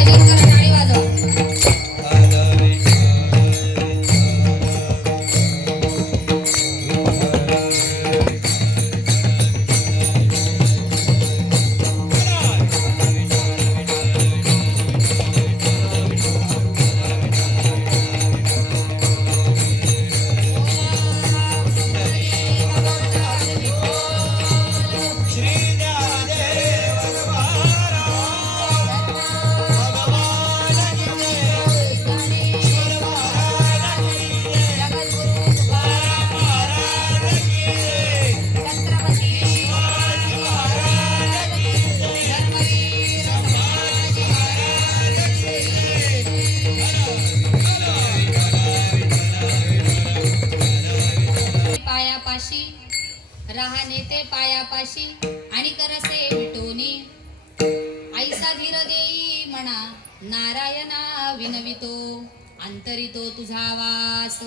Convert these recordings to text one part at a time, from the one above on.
भजन करा, टाळी वाजवा. पायापाशी राहणे ते पायापाशी आणि करसे विटोनी ऐसा धीर देई म्हणा नारायणा विनवितो अंतरितो तुझा वास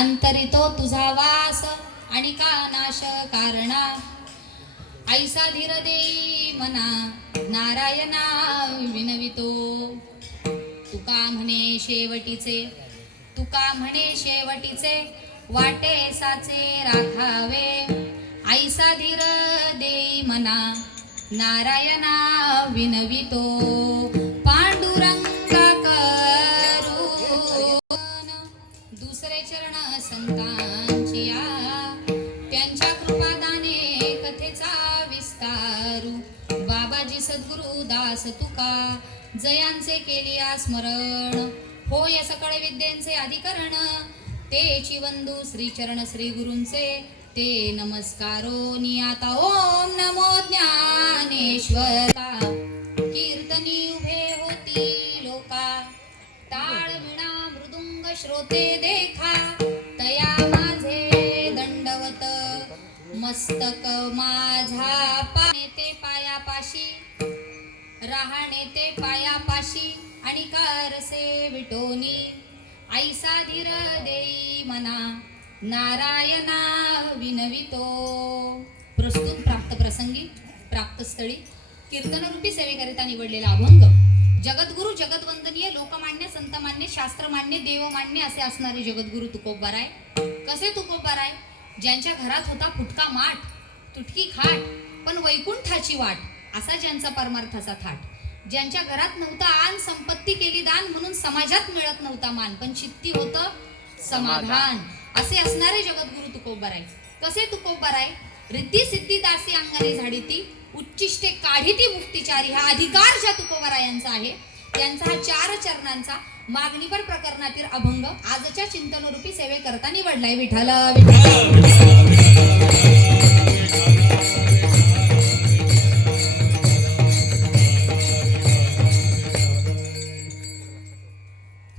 अंतरितो तुझा वास आणि का नाश कारणा ऐसा धीर देई म्हणा नारायणा विनवितो तुका म्हणे शेवटीचे तुका म्हणे शेवटीचे वाटे साचे राखावे ऐसा धीर देई मना नारायणा विनवितो पांडुरंगा करू दुसरे चरण संतांची त्यांच्या कृपादाने कथेचा विस्तारू बाबाजी सद्गुरु दास तुका जयांचे केलिया स्मरण होय सकळ विद्यांचे अधिकरण तेची वंदू श्रीचरण श्री गुरूंचे ते नमस्कारो नियाता ओम नमो ज्ञानेश्वरा कीर्तनी उभे होती लोका टाळ विणा मृदुंग श्रोते देखा तया माझे दंडवत मस्तक माझा पाने ते पायापाशी राहणे ते पायापाशी आणि कारसे विटोनी ऐसा धीर देई मना नारायणा विनवितो. प्रस्तुत प्राप्त प्रसंगी प्राप्त स्थळी कीर्तनरूपी सेवेकरिता निवडलेला अभंग जगद्गुरु जगद्वंदनीय लोकमान्य संतमान्य शास्त्रमान्य देवमान्य असे असणारे जगद्गुरु तुकोबाराय. कसे तुकोबाराय? ज्यांच्या घरात होता फुटका माठ तुटकी खाट पण वैकुंठाची वाट असा ज्यांचा परमार्थाचा थाट. ज्यांच्या घरात नव्हता आन संपत्ती केली दान म्हणून समाजात मिळत नव्हता मान पण चित्ती होतं समाधान असे असणारे जगद्गुरु तुकोबाराय. कसे तुकोबाराय? रिद्धी सिद्धी दासी अंगाने झाडीती उच्चिष्टे काढीती मुक्तिचारी हा अधिकार ज्या तुकोबारायांचा आहे त्यांचा हा 4 चरणांचा मागणीपर प्रकरणातील अभंग आजच्या चिंतनरूपी सेवे करता निवडलाय. विठ्ठल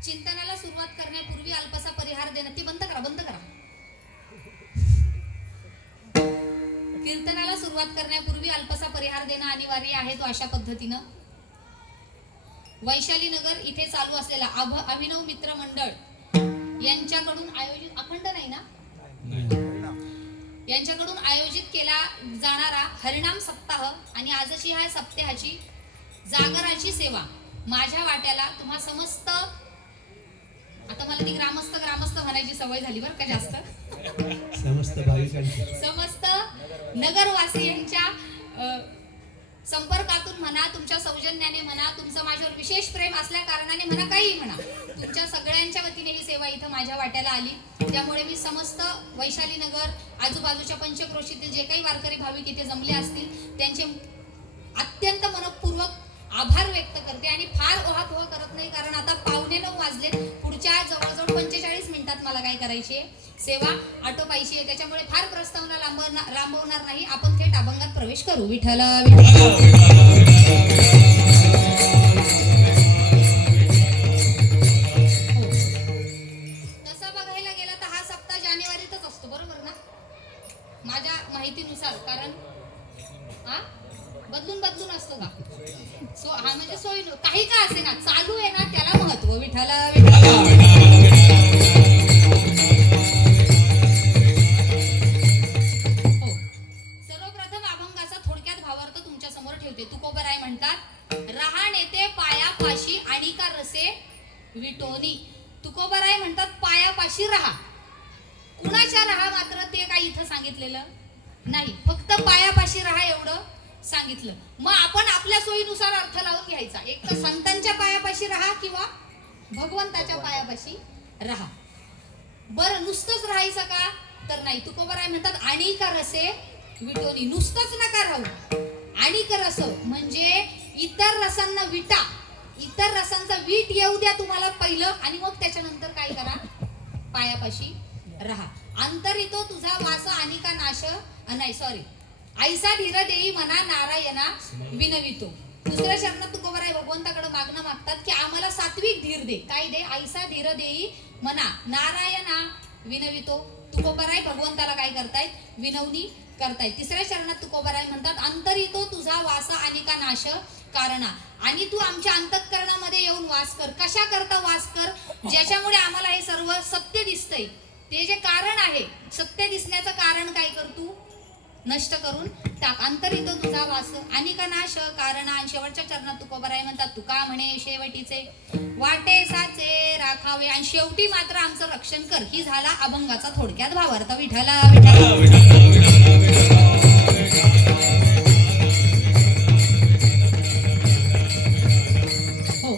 चिंतनाला सुरुवात करण्यापूर्वी अल्पसा परिहार देणं ती बंद करा कीर्तनाला सुरुवात करण्यापूर्वी अल्पसा परिहार देणं अनिवार्य आहे. तो अशा पद्धतीनं वैशाली नगर इथे चालू असलेला अभिनव मित्र मंडळ यांच्याकडून आयोजित अखंड नाही ना यांच्याकडून आयोजित केला जाणारा हरिनाम सप्ताह आणि आजची ह्या सप्ताहाची जागराची सेवा माझ्या वाट्याला तुम्हा समस्त आता मला ती ग्रामस्थ म्हणायची सवय झाली बरं का जास्त समस्त नगरवासियांच्या संपर्कातून म्हणा तुमच्या सौजन्याने म्हणा तुमचं माझ्यावर विशेष प्रेम असल्या कारणाने म्हणा काही म्हणा तुमच्या सगळ्यांच्या वतीने ही सेवा इथं माझ्या वाट्याला आली. त्यामुळे मी समस्त वैशाली नगर आजूबाजूच्या पंचक्रोशीतील जे काही वारकरी भाविक इथे जमले असतील त्यांचे अत्यंत मनपूर्वक आभार व्यक्त करते आणि फार ओहापोह करत नाही कारण आता 8:45 वाजले. पुढच्या जवळजवळ 45 मिनिटात मला काय करायची आहे सेवा आटोपायची आहे. त्याच्यामुळे फार प्रस्तावना लांबवणार नाही. आपण थेट अभंगात प्रवेश करू. विठ्ठल तसा बघायला गेला तर हा सप्ताह जानेवारीतच असतो बरोबर ना माझ्या माहितीनुसार कारण बदलून असतो का हा म्हणजे सोय काही का असे ना चालू आहे ना त्याला महत्व. विठ्ठल सर्वप्रथम अभंगाचा थोडक्यात भावार्थ तुमच्या समोर ठेवते. तुकोबाराय म्हणतात रहाणे ते पाया पायापाशी आणि का रसे विटोनी. तुकोबाराय म्हणतात पायापाशी राहा. कुणाच्या राहा मात्र ते काही इथं सांगितलेलं नाही, फक्त पायापाशी राहा एवढं सांगितलं. मग आपण आपल्या सोयीनुसार अर्थ लावून घ्यायचा. एक तर संतांच्या पायापाशी राहा किंवा भगवंताच्या पायापाशी राहा. बरं नुसतंच राहायचं का तर नाही. तुकोबाराय म्हणतात आणि का रसे विटोनी. नुसतंच नका राहू. आणि का रस म्हणजे इतर रसांना विटा, इतर रसांचा वीट येऊ द्या तुम्हाला पहिलं, आणि मग त्याच्यानंतर काय करा, पायापाशी राहा. अंतरितो तुझा वास आणि का नाश नाही सॉरी ऐसा धीर देई मना नारायणा विनवितो. दुसऱ्या शरणात तुकोबाराय भगवंताकडे मागणं मागतात की आम्हाला सात्विक धीर दे. काय दे? ऐसा धीर देई मना नारायणा विनवितो. तुकोबाराय भगवंताला काय करतायत? विनवणी करतायत. तिसऱ्या शरणात तुकोबाराय म्हणतात अंतरितो तुझा वास आणि का नाश कारणा. आणि तू आमच्या अंतःकरणामध्ये येऊन वास कर. कशा करता वास कर? ज्याच्यामुळे आम्हाला हे सर्व सत्य दिसतंय, ते जे कारण आहे सत्य दिसण्याचं कारण काय कर तू नष्ट करून टाक. अंतरितो तुझा वास आणि का नाश कारण. आणि शेवटच्या चरणात तुकोबाराय म्हणतात तुका म्हणे शेवटीचे वाटे साचे राखावे. आणि शेवटी मात्र आमचं रक्षण कर. ही झाला अभंगाचा थोडक्यात भावार्थ. विठ्ठला हो.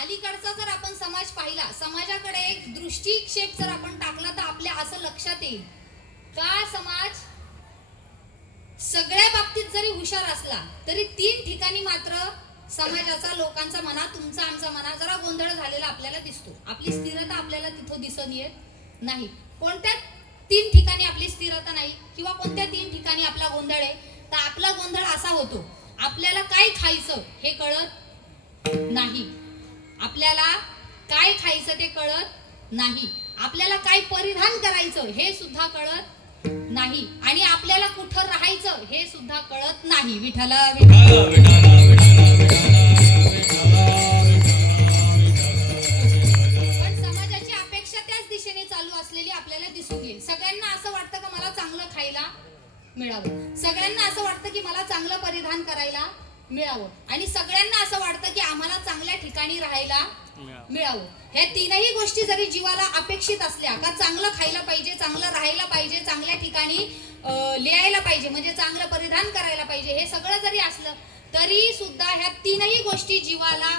अलीकडचा जर आपण समाज पाहिला, समाजाकडे एक दृष्टिक्षेप जर आपण टाकला तर आपल्या असं लक्षात येईल का समाज सगळ्या बाबतीत जरी हुशार असला तरी 3 ठिकाणी मात्र समाजाचा, लोकांचा म्हणा, तुमचा आमचा म्हणा, जरा गोंधळ झालेला आपल्याला दिसतो. आपली स्थिरता आपल्याला तिथं दिसून येत नाही. कोणत्या 3 ठिकाणी आपली स्थिरता नाही किंवा कोणत्या 3 ठिकाणी आपला गोंधळ आहे? तर आपला गोंधळ असा होतो, आपल्याला काय खायचं हे कळत नाही, आपल्याला काय खायचं ते कळत नाही, आपल्याला काय परिधान करायचं हे सुद्धा कळत नाही, आणि आपल्याला कुठं राहायचं हे सुद्धा कळत नाही. विठ्ठला पण समाजाची अपेक्षा त्याच दिशेने चालू असलेली आपल्याला दिसून येईल. सगळ्यांना असं वाटतं की मला चांगलं खायला मिळावं, सगळ्यांना असं वाटतं की मला चांगलं परिधान करायला मिळावं, आणि सगळ्यांना असं वाटतं की आम्हाला चांगल्या ठिकाणी राहायला मिळावं. हे 3ही गोष्टी जरी जीवाला अपेक्षित असल्या का चांगलं खायला पाहिजे, चांगलं राहायला पाहिजे, चांगल्या ठिकाणी लिहायला पाहिजे, म्हणजे चांगलं परिधान करायला पाहिजे, हे सगळं जरी असलं तरी सुद्धा ह्या 3ही गोष्टी जीवाला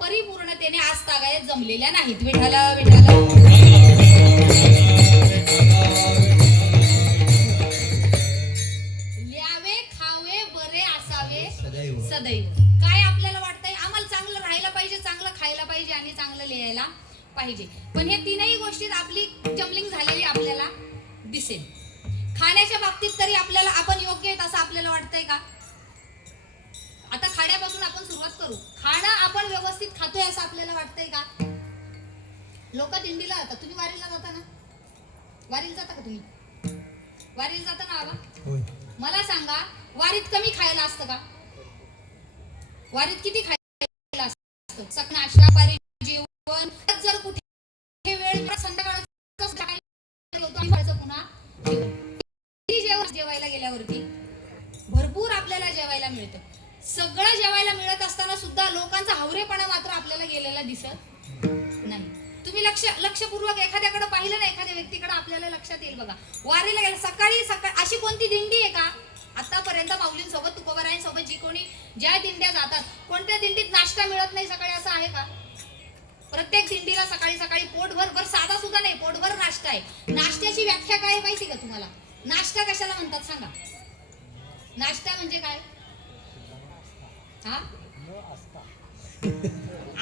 परिपूर्णतेने आज तागायत जमलेल्या नाहीत. विठ्ठला विठ्ठला ल्यावे खावे बरे असावे सदैव. काय आपल्याला वाटतंय? आम्हाला चांगलं राहायला पाहिजे, चांगलं खायला पाहिजे आणि चांगलं लिहायला पाहिजे, पण हे 3ही गोष्टीत आपली जमलिंग झालेली आपल्याला दिसेल. खाण्याच्या बाबतीत तरी आपल्याला आपण योग्य आहेत असं आपल्याला वाटतंय का? आता खाण्यापासून आपण सुरुवात करू. खाणं आपण व्यवस्थित खातोय असं आपल्याला वाटतंय का? लोक दिंडीला जातात. तुम्ही वारीला जाता ना? वारीला जाता का तुम्ही? वारीला जाता ना बाबा? मला सांगा, वारीत कमी खायला असतं का? वारीत किती खायला असतं? सकाळ नाश्ता, पारी, जेवण. जर कुठे वेळ संध्याकाळचं पुन्हा जेवायला गेल्यावरती भरपूर आपल्याला जेवायला मिळतं. सगळं जेवायला मिळत असताना सुद्धा लोकांचा हवरेपणा मात्र आपल्याला गेलेला दिसत नाही. तुम्ही लक्षपूर्वक एखाद्याकडे पाहिलं ना, एखाद्या व्यक्तीकडे आपल्याला लक्षात येईल बघा. वारीला गेला सकाळी अशी कोणती दिंडी आहे का आतापर्यंत माऊलींसोबत, तुकोबारायांसोबत जी कोणी ज्या दिंड्या जातात, कोणत्या दिंडीत नाश्ता मिळत नाही सकाळी असं आहे का? प्रत्येक दिंडीला सकाळी सकाळी पोटभर साधा सुद्धा नाही, पोटभर नाश्ता आहे. नाश्त्याची व्याख्या काय माहिती का तुम्हाला? नाश्ता कशाला म्हणतात सांगा? नाश्ता म्हणजे काय? हा,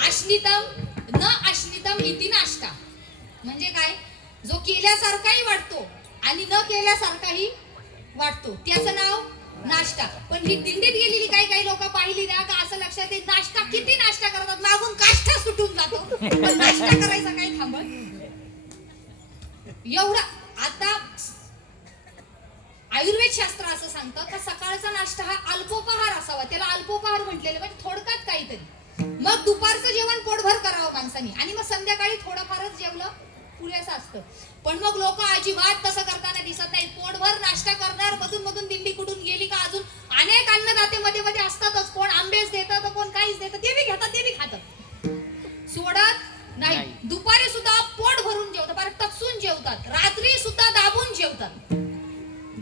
आश्नितम न आश्नितम इति नाश्ता म्हणजे काय? जो केल्यासारखाही वाटतो आणि न केल्यासारखाही वाटतो, त्याचं नाव नाश्ता. पण ही दिंडीत गेलेली काही लोक पाहिली ना का असं लक्षात येईल, नाश्ता किती नाश्ता करतात, मागून काष्टा सुटून जातो, पण नाश्ता करायचा काही थांबत एवढा. आता आयुर्वेद शास्त्र असं सांगतं का सकाळचा नाश्ता हा अल्पोपहार असावा, त्याला अल्पोपहार म्हटलेलं म्हणजे थोडक्यात काहीतरी. मग दुपारचं जेवण पोटभर करावं माणसानी, आणि मग संध्याकाळी थोडंफारच जेवलं पुरेसं असतं. पण मग लोक अजिबात तसं करताना दिसत नाहीत. पोटभर नाश्ता करणार, मधून मधून दिंडी कुठून गेली का अजून अनेक अन्नदाते मध्ये मध्ये असतातच. कोण आंबेच देतं तर कोण काय आईस देतात ते बी घेतात ते बी खातात, सोडत नाही. दुपारी सुद्धा पोट भरून जेवतात, फार टचून जेवतात, रात्री सुद्धा दाबून जेवतात.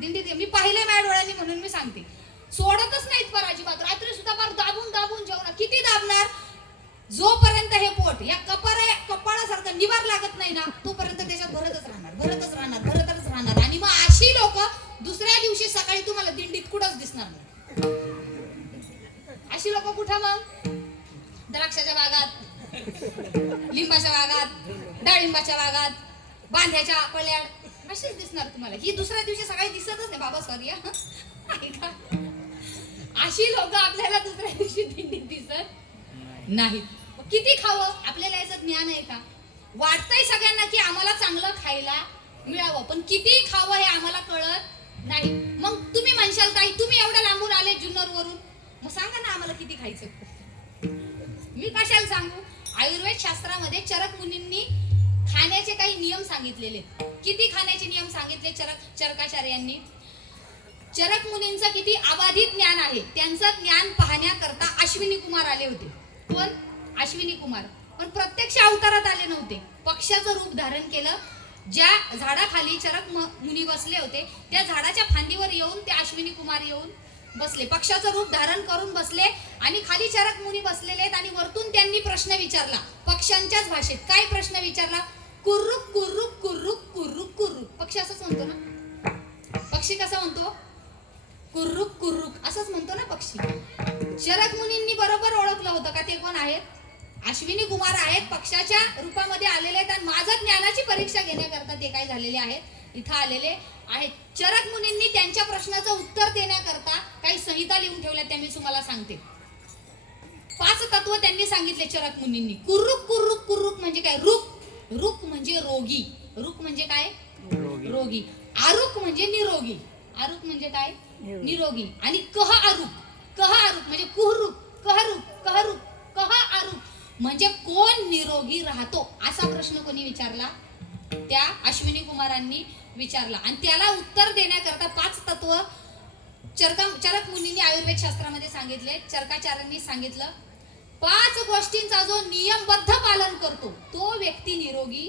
दिंडीत मी पाहिले माझ्या डोळ्यांनी म्हणून मी सांगते, सोडतच नाहीत फार अजिबात. रात्री सुद्धा फार दाबून दाबून जेवणार. किती दाबणार? जोपर्यंत हे पोट या कपाळासारखं निवार लागत नाही ना तोपर्यंत त्याच्यात भरतच राहणार, भरतच राहणार, भरतच राहणार. आणि मग अशी लोक दुसऱ्या दिवशी सकाळी तुम्हाला दिंडीत कुठंच दिसणार नाही. अशी लोक कुठं? मग द्राक्षाच्या बागात, लिंबाच्या बागात, डाळिंबाच्या बागात, बांध्याच्या पल्याड अशीच दिसणार तुम्हाला. ही दुसऱ्या दिवशी सकाळी दिसतच नाही. बाबा सॉरी अशी लोक आपल्याला दुसऱ्या दिवशी दिंडीत दिसत नाहीत. किती खावं? आपल्याला याचं ज्ञान आहे का? वाटतंय सगळ्यांना की आम्हाला चांगलं खायला मिळावं, पण किती खावं हे आम्हाला कळत नाही. मग तुम्ही म्हणशाल ताई तुम्ही एवढ्या लांबून आले जुन्नर वरून, मग सांगा ना आम्हाला किती खायचं. मी कशाला सांगू? आयुर्वेद शास्त्रामध्ये चरक मुनींनी खाण्याचे काही नियम सांगितलेले. किती खाण्याचे नियम सांगितले चरकाचार्यांनी? चरक मुनींचं किती अबाधित ज्ञान आहे. त्यांचं ज्ञान पाहण्याकरता अश्विनी कुमार आले होते. कोण? अश्विनी कुमार. पण प्रत्यक्ष अवतारात आले नव्हते, पक्ष्याचं रूप धारण केलं. ज्या झाडाखाली चरक मुनी बसले होते त्या झाडाच्या फांदीवर येऊन ते अश्विनी कुमार येऊन बसले, पक्षाचं रूप धारण करून बसले. आणि खाली चरक मुनी बसलेले आहेत आणि वरतून त्यांनी प्रश्न विचारला पक्ष्यांच्याच भाषेत. काय प्रश्न विचारला? कुर्रुक कुर्रुक कुर्रुक कुर्रुक कुर्रुक. पक्षी असंच म्हणतो ना? पक्षी कसा म्हणतो? कुर्रुक कुर्रुक असंच म्हणतो ना पक्षी. चरक मुनींनी बरोबर ओळखलं होतं का ते कोण आहेत? अश्विनी कुमार आहेत, पक्षाच्या रूपामध्ये आलेले आहेत. आणि माझं ज्ञानाची परीक्षा घेण्याकरता ते काय झालेले आहेत? इथं आलेले आहेत. चरक मुनींनी त्यांच्या प्रश्नाचं उत्तर देण्याकरता काही संहिता लिहून ठेवल्या, त्या मी तुम्हाला सांगते. 5 तत्व त्यांनी सांगितले चरक मुनींनी. कुर्रुक कुर्रुक कुर्रुक म्हणजे काय? रुक. रुक म्हणजे रोगी. रुक म्हणजे काय? रोगी. आरुक म्हणजे निरोगी. आरुक म्हणजे काय? निरोगी. आणि कह आरुक. कह आरुक म्हणजे कुहरुक, कहरुक, कहरुक, कह आरुक म्हणजे कोण निरोगी राहतो, असा प्रश्न कोणी विचारला? त्या अश्विनी कुमारांनी विचारला. आणि त्याला उत्तर देण्याकरता 5 तत्व चरक मुनींनी आयुर्वेद शास्त्रामध्ये सांगितले. चरकाचार्यांनी सांगितलं 5 गोष्टींचा जो नियमबद्ध पालन करतो तो व्यक्ती निरोगी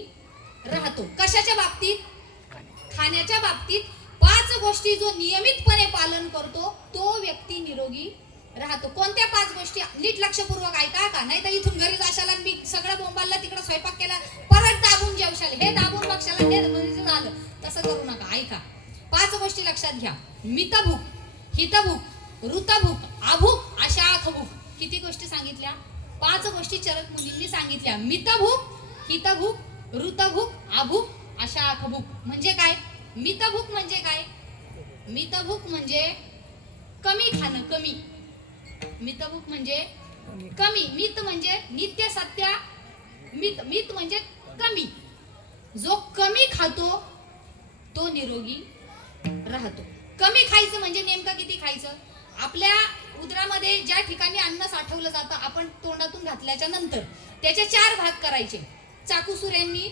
राहतो. कशाच्या बाबतीत? खाण्याच्या बाबतीत. 5 गोष्टी जो नियमितपणे पालन करतो तो व्यक्ती निरोगी राहतो. कोणत्या 5 गोष्टी? नीट लक्षपूर्वक ऐका का, नाही तर इथून घरी जाशाला मी सगळं बोंबालला तिकडे स्वयंपाक केला परत दाबून जेवशाल, हे दाबून बघशाला हे म्हणजे झालं. तसं करू नका. ऐका, 5 गोष्टी लक्षात घ्या. मितभूक, हितभूक, ऋतभूक, अभूक, अशाखभूक. किती गोष्टी सांगितल्या? 5 गोष्टी चरक मुनींनी सांगितल्या. मितभूक, हितभूक, ऋतभूक, अभूक, अशाखभूक. म्हणजे काय? मितभूक म्हणजे काय? मितभूक म्हणजे कमी खाणं, कमी. मितभूक म्हणजे कमी. मित म्हणजे नित्य सत्य. मित, मित म्हणजे कमी. जो कमी खातो तो निरोगी राहतो. कमी खायचं म्हणजे नेमकं किती खायचं? आपल्या उदरामध्ये ज्या ठिकाणी अन्न साठवलं जातं आपण तोंडातून घातल्याच्या नंतर त्याचे 4 भाग करायचे. चाकूसुऱ्यांनी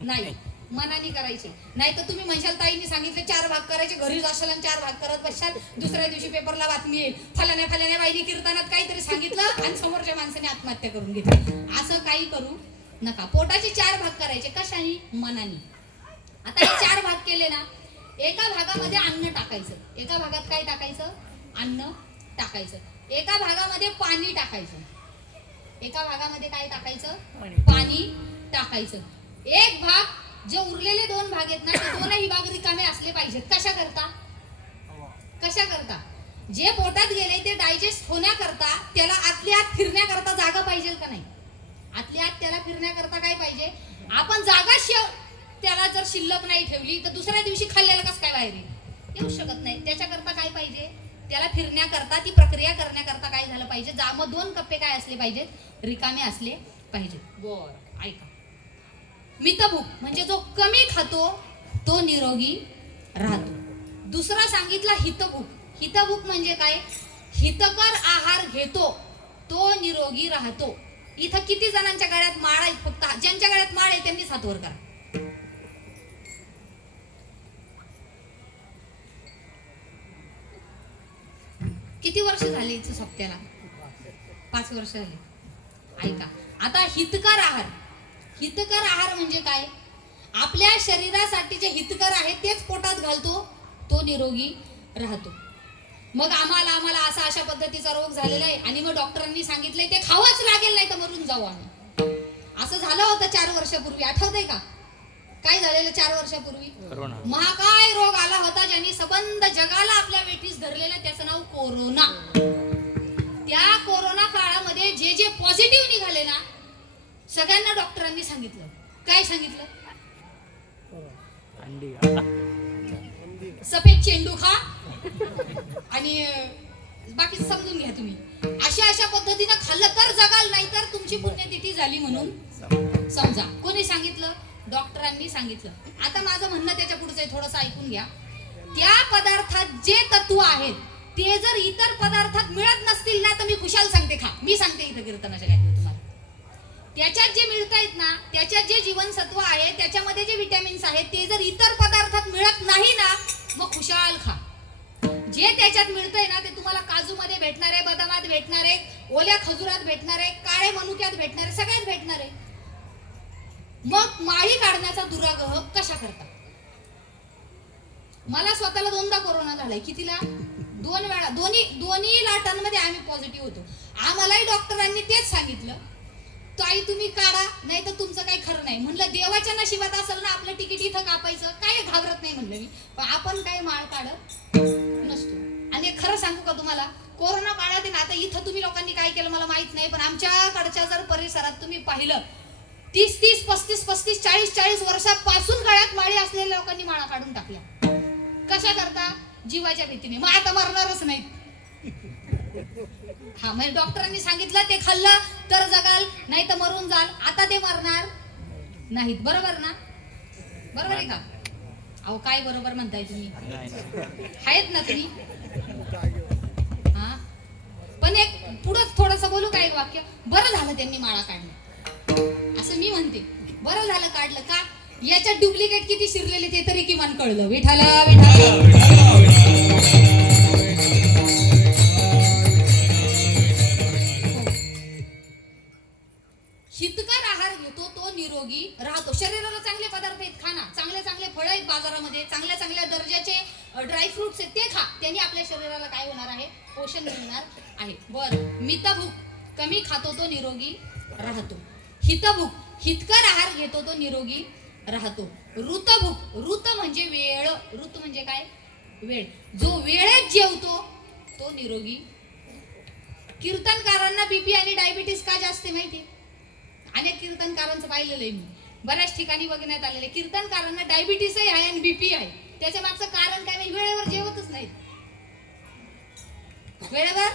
नाही, मनाने करायचे. नाही तर तुम्ही म्हणशाल ताईंनी सांगितले 4 भाग करायचे, घरी जाशाल आणि 4 भाग करत बसशाल. दुसऱ्या दिवशी पेपरला बातमी येईल फलाण्या बाईनी कीर्तनात काहीतरी सांगितलं आणि समोरच्या माणसाने आत्महत्या करून घेतली. असं काही करू नका. पोटाचे 4 भाग करायचे. कशाने? मनाने. आता हे 4 भाग केले ना, एका भागामध्ये अन्न टाकायचं. एका भागात काय टाकायचं? अन्न टाकायचं. एका भागामध्ये पाणी टाकायचं. एका भागामध्ये काय टाकायचं? पाणी टाकायचं. एक भाग, जे उरलेले 2 भाग आहेत ना ते 2ही भाग रिकामे असले पाहिजेत. कशा करता? कशा करता? जे पोटात गेले ते डायजेस्ट होण्याकरता त्याला आतल्या आत फिरण्याकरता जागा पाहिजे का नाही? आतल्या आत त्याला फिरण्याकरता काय पाहिजे? आपण जागा त्याला जर शिल्लक नाही ठेवली तर दुसऱ्या दिवशी खाल्लेलं कसं काय बाहेर येऊ शकत नाही. त्याच्याकरता काय पाहिजे? त्याला फिरण्याकरता, ती प्रक्रिया करण्याकरता काय झालं पाहिजे? मग 2 कप्पे काय असले पाहिजेत? रिकामे असले पाहिजेत. बरं, ऐका. मितभूक म्हणजे जो कमी खातो तो निरोगी राहतो. दुसरा सांगितला हितभूक. हितभूक म्हणजे काय? हितकर आहार घेतो तो निरोगी राहतो. इथं किती जणांच्या गळ्यात माळ आहेत? फक्त ज्यांच्या गळ्यात माळ आहे त्यांनीच हात वर करा. किती वर्ष झाले इथं सप्त्याला? 5 वर्ष झाले. ऐका आता, हितकर आहार. हितकर आहार म्हणजे काय? आपल्या शरीरासाठी जे हितकर आहे तेच पोटात घालतो, तो निरोगी राहतो. मग आम्हाला असा अशा पद्धतीचा रोग झालेला आहे आणि मग डॉक्टरांनी सांगितलंय ते खावंच लागेल, नाही तर मरून जाऊ आम्ही. असं झालं होतं 4 वर्षापूर्वी, आठवतंय का? काय झालेलं 4 वर्षापूर्वी? महाकाय रोग आला होता, ज्यांनी संबंध जगाला आपल्या वेठीस धरलेलं, त्याचं नाव कोरोना. त्या कोरोना काळामध्ये जे जे पॉझिटिव्ह निघाले ना, सगळ्यांना डॉक्टरांनी सांगितलं. काय सांगितलं? सफेद चेंडू खा आणि बाकी समजून घ्या तुम्ही. अशा पद्धतीनं खाल्लं तर जगाल, नाही तर तुमची पुण्यतिथी झाली म्हणून समजा. कोणी सांगितलं? डॉक्टरांनी सांगितलं. आता माझं म्हणणं त्याच्या पुढचं आहे, थोडंसं ऐकून घ्या. त्या पदार्थात जे तत्व आहेत ते जर इतर पदार्थात मिळत नसतील ना, तर मी खुशाल सांगते खा. मी सांगते इथं कीर्तनाच्या गाण्यात तुम्हाला. त्याच्यात जे मिळतायत ना, त्याच्यात जे जीवनसत्व आहे, त्याच्यामध्ये जे विटॅमिन्स आहेत, ते जर इतर पदार्थात मिळत नाही ना, मग खुशाल खा. जे त्याच्यात मिळतंय ना, ते तुम्हाला काजूमध्ये भेटणार आहे, बदामात भेटणार आहे, ओल्या खजुरात भेटणार आहे, काळे मनुक्यात भेटणार आहे, सगळ्यात भेटणार आहे. मग माळी काढण्याचा दुराग्रह कशा करता? मला स्वतःला 2दा कोरोना झालाय. कितीला? 2 वेळा. दोन्ही लाटांमध्ये आम्ही पॉझिटिव्ह होतो. आम्हालाही डॉक्टरांनी तेच सांगितलं, ताई तुम्ही काढा, नाही तर तुमचं काही खरं नाही. म्हणलं देवाच्या नशिबात असेल ना आपलं तिकीट इथं कापायचं, काय घाबरत नाही म्हणलं मी. पण आपण काय माळ काढत नसतो. आणि खरं सांगू का तुम्हाला, कोरोना काळात ना, आता इथं तुम्ही लोकांनी काय केलं मला माहित नाही, पण आमच्याकडच्या जर परिसरात तुम्ही पाहिलं, 30-30, 35-35, 40-40 वर्षापासून गळ्यात माळी असलेल्या लोकांनी माळा काढून टाकल्या. कशा करता? जीवाच्या भीतीने. मग आता मरणारच नाहीत. हा, म्हणजे डॉक्टरांनी सांगितलं ते खाल्लं तर जगाल, नाही तर मरून जाल. आता ते मरणार नाहीत. बरोबर ना? बरोबर आहे का? अहो काय बरोबर म्हणताय तुम्ही? आहेत ना तुम्ही? हा, पण एक पुढं थोडंसं बोलू का? एक वाक्य. बरं झालं त्यांनी माळा काढला, असं मी म्हणते. बरं झालं काढलं का? याच्यात डुप्लिकेट किती शिरलेले ते तरी किमान कळलं. विठाला विठाला. हितकर आहार घेतो तो निरोगी राहतो. शरीराला चांगले पदार्थ आहेत, खा ना. चांगले चांगले फळं आहेत बाजारामध्ये, चांगल्या दर्जाचे ड्रायफ्रुट्स आहेत, ते खा. त्यांनी आपल्या शरीराला काय होणार आहे? पोषण मिळणार आहे. बरं, मितभूक, कमी खातो तो निरोगी राहतो. हितभूक, हितकर आहार घेतो तो निरोगी राहतो. ऋतभूक, ऋत म्हणजे वेळ. ऋत म्हणजे काय? वेळ. जो वेळेत जेवतो तो निरोगी. कीर्तनकारांना बीपी आणि डायबिटीस का जास्त माहिती? अनेक कीर्तनकारांचं पाहिलेलं आहे मी, बऱ्याच ठिकाणी बघण्यात आलेले. कीर्तनकारांना डायबिटीसही आहे आणि बीपी आहे. त्याच्या मागचं कारण काय? म्हणजे वेळेवर जेवतच नाहीत. वेळेवर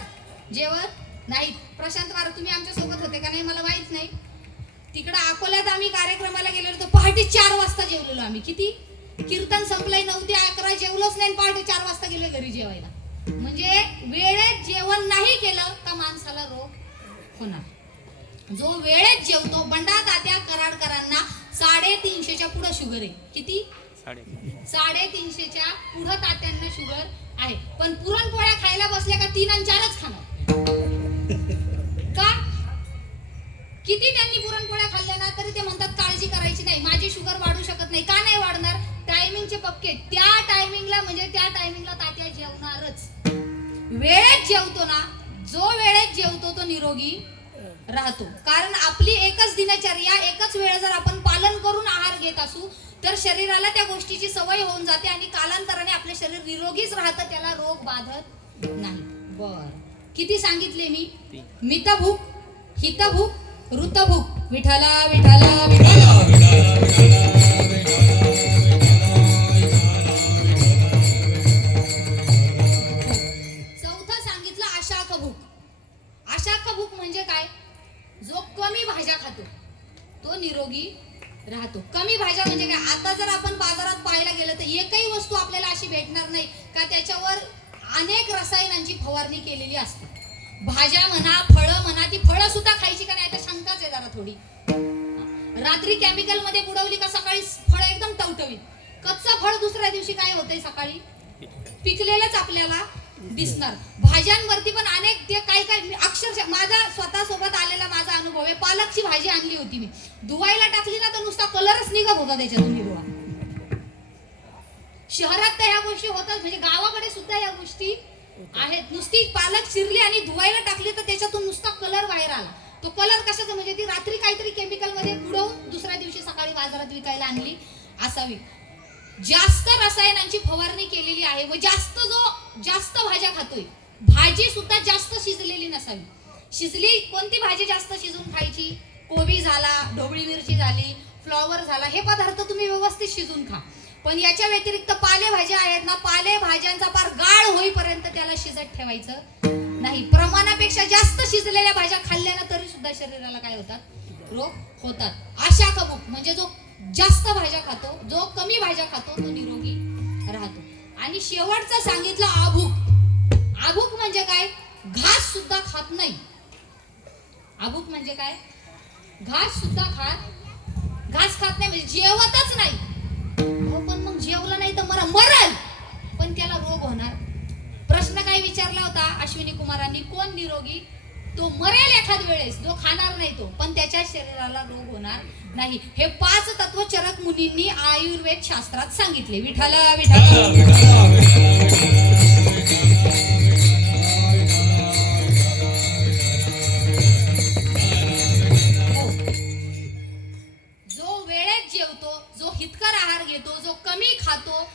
जेवत नाहीत. प्रशांत महाराज तुम्ही आमच्या सोबत होते का नाही मला माहित नाही. तिकडं अकोल्यात आम्ही कार्यक्रमाला गेलेलो तर पहाटे 4 वाजता जेवलेलो आम्ही. किती? कीर्तन संपलंय 9 ते 11, जेवलोच नाही, पहाटे 4 वाजता गेले घरी जेवायला. म्हणजे वेळेत जेवण नाही केलं तर माणसाला रोग होणार. जो वेळेत जेवतो, बंडा तात्या कराडकरांना 350च्या पुढे शुगर आहे. किती? 350च्या पुढे तात्यांना शुगर आहे. पण पुरणपोळ्या खायला बसल्या का 3 आणि 4च खाणार. का? किती त्यांनी पुरणपोळ्या खाल्ल्या ना तरी ते म्हणतात काळजी करायची नाही, माझी शुगर वाढू शकत नाही. का नाही वाढणार? टायमिंगचे पक्के. त्या टायमिंगला म्हणजे त्या टायमिंगला तात्या जेवणारच. वेळेत जेवतो ना, जो वेळेत जेवतो तो निरोगी राहतो. कारण आपली एकच दिनचर्या, एकच वेळ जर आपण पालन करून आहार घेत असू तर शरीराला त्या गोष्टीची सवय होऊन जाते आणि कालांतराने आपले शरीर निरोगीच राहतं, त्याला रोग बाधत नाही. बर, किती सांगितले मी? मितभूक, हितभूक, ऋतभूक. विठाला विठाला विठाला. चौथं सांगितलं अशाख भूक. अशाख भूक म्हणजे काय? जो कमी भाज्या खातो तो निरोगी राहतो. कमी भाज्या म्हणजे काय? आता जर आपण बाजारात पाहायला गेलं तर एकही वस्तू आपल्याला अशी भेटणार नाही का त्याच्यावर अनेक रसायनांची फवारणी केलेली असते. भाज्या म्हणा, फळं म्हणा, ती फळं सुद्धा खायची का नाही तर शंकाच आहे जरा थोडी. रात्री केमिकल मध्ये बुडवली का सकाळी फळ एकदम टवटवीत. कच्चं फळ दुसऱ्या दिवशी काय होतंय? सकाळी पिकलेलंच आपल्याला दिसणार. भाज्यांवरती पण अनेक ते काय मी अक्षरशः माझा स्वतः सोबत आलेला माझा अनुभव आहे. पालकची भाजी आणली होती मी, धुवायला टाकली ना तर नुसता कलरच निघत होता त्याच्यातून हिरवा. शहरात तर ह्या गोष्टी होतात, म्हणजे गावाकडे सुद्धा या गोष्टी आहेत. नुसती पालक चिरली आणि धुवायला टाकली तर त्याच्यातून नुसता कलर बाहेर आला. तो कलर कशाचा, म्हणजे ती रात्री काहीतरी केमिकल मध्ये बुडवून दुसऱ्या दिवशी सकाळी बाजारात विकायला आणली असावी. जास्त रसायनांची फवारणी केलेली आहे व जास्त भाज्या खातोय. भाजी सुद्धा जास्त शिजलेली नसावी. शिजली कोणती भाजी जास्त शिजून खायची? कोबी झाला, ढोबळी मिरची झाली, फ्लॉवर झाला, हे पदार्थ तुम्ही व्यवस्थित शिजून खा. पण याच्या व्यतिरिक्त पालेभाज्या आहेत ना, पालेभाज्यांचा पार गाळ होईपर्यंत त्याला शिजत ठेवायचं नाही. प्रमाणापेक्षा जास्त शिजलेल्या भाज्या खाल्ल्यानं तरी सुद्धा शरीराला काय होतात? रोग होतात. अशाखबुक म्हणजे जो जास्त भाज्या खातो, जो कमी भाज्या खातो तो निरोगी राहतो. आणि शेवटचं सांगितलं आभूक. आभूक म्हणजे काय? घास सुद्धा खात नाही. आभूक म्हणजे काय? घास खात नाही म्हणजे जेवतच नाही. हो पण मग जेवलं नाही तर मरल, पण त्याला रोग होणार. प्रश्न काय विचारला होता अश्विनी कुमारांनी? कोण निरोगी? तो मरेल एखाद वेळेस, जो खाणार नाही तो, पण त्याच्या शरीराला रोग होणार नाही. हे 5 तत्व चरक मुनींनी आयुर्वेद शास्त्रात सांगितले. विठ्ठल जो वेळेत जेवतो, जो हितकर आहार घेतो, जो कमी खातो,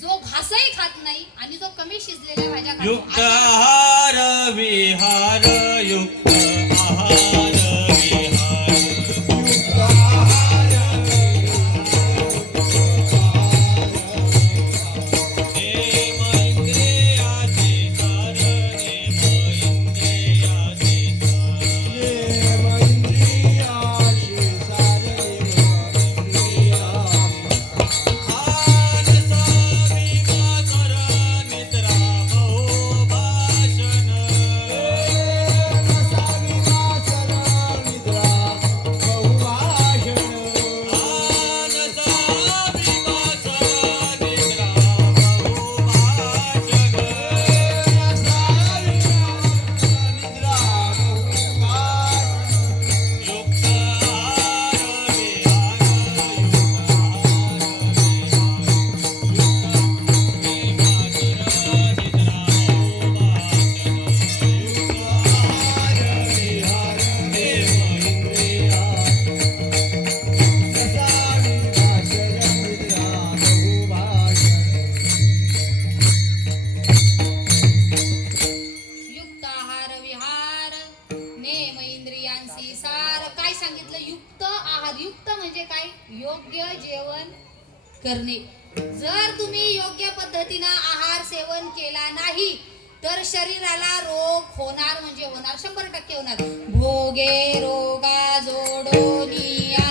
जो घासही खात नाही आणि जो कमी शिजलेल्या भाज्या खातो, युक्त आहार विहार, युक्त आहार विहार, युक्त आहार नेम इंद्रियाचे सार, नेम इंद्रियाचे सार, नेम इंद्रियांची सार. काय सांगितलं? युक्त आहार. युक्त म्हणजे काय? योग्य जेवण करणे. जर तुम्ही योग्य पद्धतीनं आहार सेवन केला नाही तर शरीराला रोग होणार, म्हणजे होणार, 100% होणार. भोगे रोगा जोडोनिया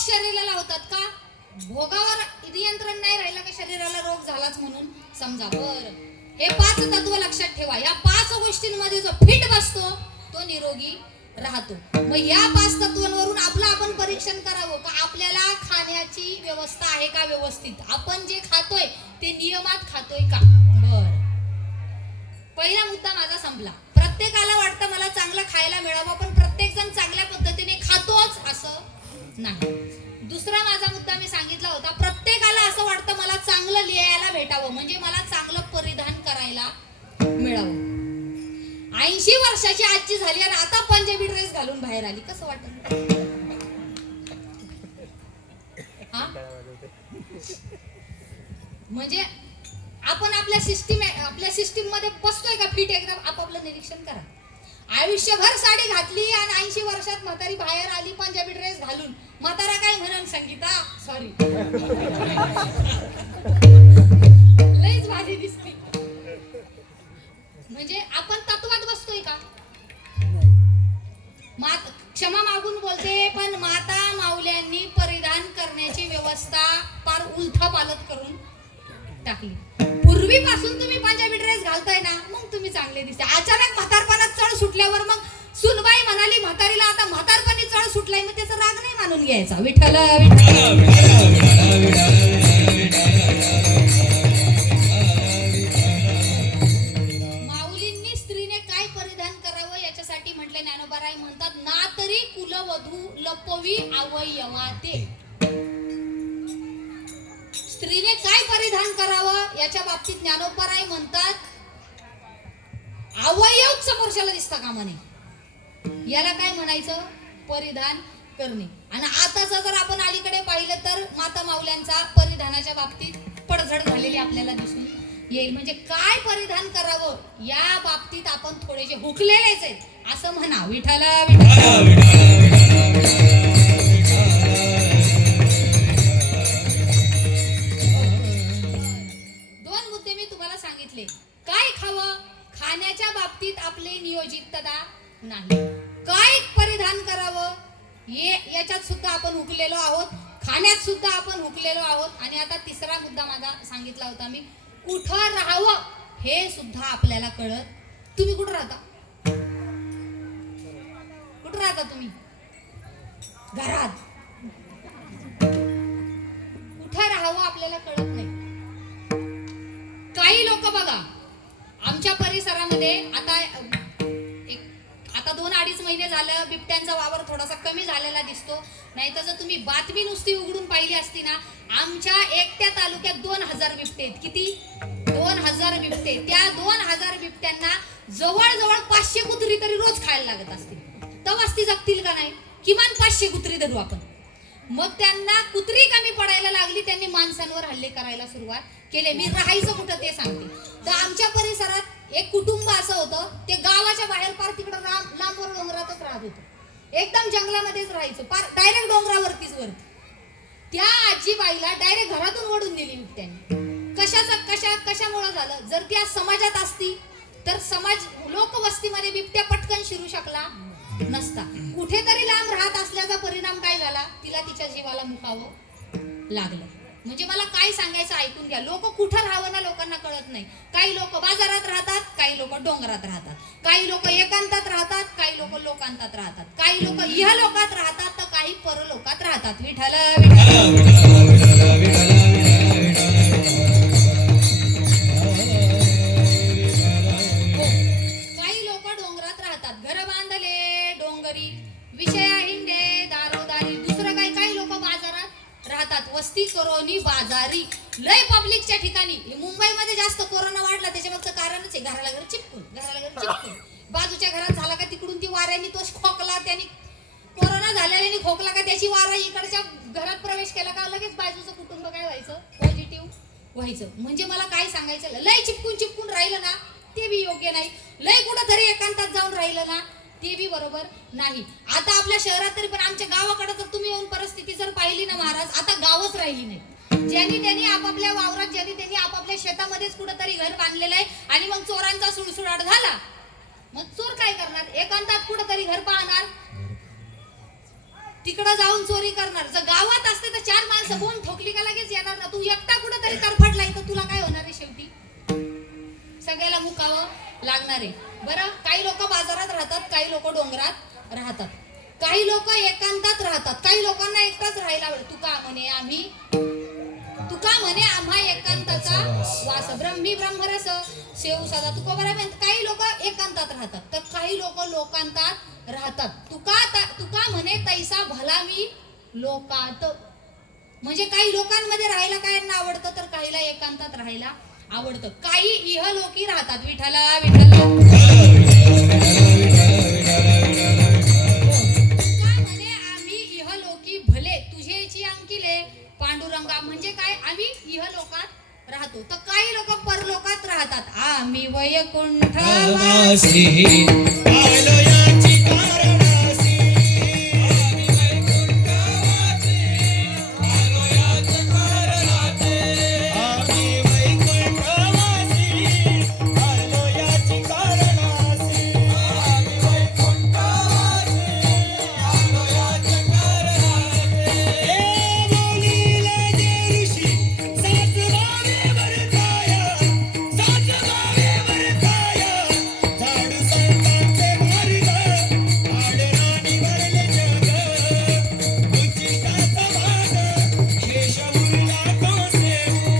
शरीराला होतात का? भोगावर नियंत्रण नाही राहिलं का शरीराला रोग झालाच म्हणून समजा. बरं, हे 5 तत्व लक्षात ठेवा. या 5 गोष्टींमध्ये जो फिट बसतो तो निरोगी राहतो. मग या 5 तत्वांवरून आपण परीक्षण करावं का आपल्याला खाण्याची व्यवस्था आहे का व्यवस्थित, आपण जे खातोय ते नियमात खातोय का. बरं, पहिला मुद्दा माझा संपला. प्रत्येकाला वाटतं मला चांगलं खायला मिळावं, पण प्रत्येक जण चांगल्या पद्धतीने खातोच असं नाही. दुसरा माझा मुद्दा मी सांगितला होता, प्रत्येकाला असं वाटतं मला चांगलं लिहायला भेटावं, म्हणजे मला चांगलं परिधान करायला मिळावं. 80 वर्षाची आजी झाली आणि आता पंजाबी ड्रेस घालून बाहेर आली, कसं वाटत? हा? म्हणजे आपण आपल्या सिस्टीम मध्ये बसतोय का फिट? एकदम आपापलं निरीक्षण करा. आयुष्यभर साडी घातली आणि 80 वर्षात म्हातारी बाहेर आली पंजाबी ड्रेस घालून. म्हातारा काय म्हणून, संगीता सॉरी लईच भारी दिसती. म्हणजे आपण तत्वात बसतोय का? क्षमा मागून बोलते, पण माता माऊल्यांनी परिधान करण्याची व्यवस्था फार उलथा पालत करून टाकली. पूर्वीपासून तुम्ही पंजाबी ड्रेस घालताय ना, मग तुम्ही चांगले दिसते. अचानक म्हातारपणात चढ सुटल्यावर मग सुनबाई म्हणाली म्हातारीला आता म्हातारपणी चढ सुटलाय, मग त्याचा राग नाही मानून घ्यायचा. विठ्ठल माऊलींनी स्त्रीने काय परिधान करावं याच्यासाठी म्हटले ज्ञानोबाराय म्हणतात, ना तरी कुलवधू लपवी अवयवाते. स्त्रीने काय परिधान करावं याच्या बाबतीत ज्ञानोबाराय म्हणतात, अवयव समोरच्याला दिसता कामा नये, याला काय म्हणायचं? परिधान करणे. आणि आताच जर आपण अलीकडे पाहिलं तर माता माऊल्यांचा परिधानाच्या बाबतीत पडझड झालेली आपल्याला दिसून येईल. म्हणजे काय परिधान करावं या बाबतीत आपण थोडेसे हुकलेलेच आहेत असं म्हणा. विठ्ठल दोन मुद्दे मी तुम्हाला सांगितले. काय खावं, खाण्याच्या बाबतीत आपले नियोजितता नाही. काय परिधान करावं याच्यात सुद्धा आपण हुकलेलो आहोत, खाण्यात सुद्धा आपण हुकलेलो आहोत. आणि आता तिसरा मुद्दा माझा सांगितला होता मी, कुठं राहावं हे सुद्धा आपल्याला कळत. तुम्ही कुठं राहता? कुठं राहता तुम्ही? घरात. कुठं राहावं आपल्याला कळत नाही. काही लोक बघा आमच्या परिसरामध्ये आता 2-2.5 महिने झालं बिबट्यांचा वावर थोडासा कमी झालेला दिसतो. नाही तर जर तुम्ही बातमी नुसती उघडून पाहिली असती ना, आमच्या एकट्या तालुक्यात 2000 बिबटे आहेत. किती? 2000 बिबटे. त्या 2000 बिबट्यांना जवळजवळ 500 कुत्री तरी रोज खायला लागत असतील. तेव्हाच ती जगतील का नाही? किमान 500 कुत्री धरू आपण. मग त्यांना कुत्री कमी पडायला लागली, त्यांनी माणसांवर हल्ले करायला सुरुवात केले. मी राहायचं कुठं ते सांगते. तर आमच्या परिसरात एक कुटुंब असं होतं, ते गावाच्या बाहेर पार तिकडं लांबवर डोंगरातच राहत होतं. एकदम जंगलामध्येच राहायचं, पार डायरेक्ट डोंगरावरतीच वरती. त्या आजीबाईला डायरेक्ट घरातून ओढून नेली बिबट्याने. कशामुळे झालं? जर त्या समाजात असती तर समाज लोकवस्तीमध्ये बिबट्या पटकन शिरू शकला नसता. कुठेतरी लांब राहत असल्याचा परिणाम काय झाला? तिला तिच्या जीवाला मुकावं लागलं. म्हणजे मला काय सांगायचं ऐकून घ्या. लोक कुठं राहावं ना लोकांना कळत नाही. काही लोक बाजारात राहतात, काही लोक डोंगरात राहतात, काही लोक एकांतात राहतात, काही लोक लोकांतात राहतात, काही लोक इहलोकात राहतात, तर काही परलोकात राहतात. विठ्ठल काही लोक डोंगरात राहतात, घर बांधले डोंगरी, विषया हिंडे दारोदारी. दुसरं काही लोक बाजारात राहतात, वस्ती करोनी बाजारी. लय पब्लिकच्या ठिकाणी. मुंबईमध्ये जास्त कोरोना वाढला त्याच्यामागचं कारणच आहे घराला घर चिपकून. बाजूच्या घरात झाला का तिकडून ती वाऱ्याने तो खोकला, त्याने कोरोना झालेल्याने खोकला का त्याची वारा इकडच्या घरात प्रवेश केला का लगेच बाजूचं कुटुंब काय व्हायचं? पॉझिटिव्ह व्हायचं. म्हणजे मला काय सांगायचं, लय चिपकून राहिलं ना ते बी योग्य नाही. लय कुठंतरी एकांतात जाऊन राहिलं ना ते बी बरोबर नाही. आता आपल्या शहरात तरी, पण आमच्या गावाकडे जर तुम्ही येऊन परिस्थिती जर पाहिली ना महाराज, आता गावच राहिली नाही. ज्यांनी त्यांनी आपापल्या वावरात, ज्यांनी त्यांनी आपापल्या शेतामध्येच कुठंतरी घर बांधलेलं आहे. आणि मग चोरांचा सुळसुळाट झाला, मग चोर काय करणार? एकांतात कुठंतरी घर पाहणार, तिकडं जाऊन चोरी करणार. जर गावात असते तर 4 माणसं बोन ठोकली का लगेच येणार ना. तू एकटा कुठंतरी तरफडलाय तर तुला काय होणार आहे? शेवटी सगळ्याला मुकावं लागणार आहे. बरं, काही लोक बाजारात राहतात, काही लोक डोंगरात राहतात, काही लोक एकांतात राहतात, काही लोकांना एकटाच राहायला आवडतं. तुका म्हणे आम्हा एकांताचा वास, ब्रह्मी ब्रह्मरस सेव सदा. तुकोबरा म्हणतात काही लोक एकांतात राहतात, तर काही लोक लोकांतात राहतात. तुका म्हणे तैसा भला मी लोकात. म्हणजे काही लोकांमध्ये राहायला काहींना आवडतं, तर काहीला एकांतात राहायला आवडतं. काही इहलोकी राहतात. विठ्ठल पांडुरंगा म्हणजे काय, आम्ही इहलोकात राहतो, तर काही लोक परलोकात राहतात. आम्ही वैकुंठवासी आलो याची कारणासी. आम्ही वैकुंठवासी, आलो याची कारणासी. आम्ही वैकुंठवासी, आलो याची कारणासी. आम्ही वैकुंठवासी, आलो याची कारणासी. हे बोलिले जे ऋषी सात बावे वरताया, सात बावे वरताया. झाडू संतांचे मार्ग, आडराणी भरले जग. उच्चिष्टाचा भाग, शेष उरला तो सेवू.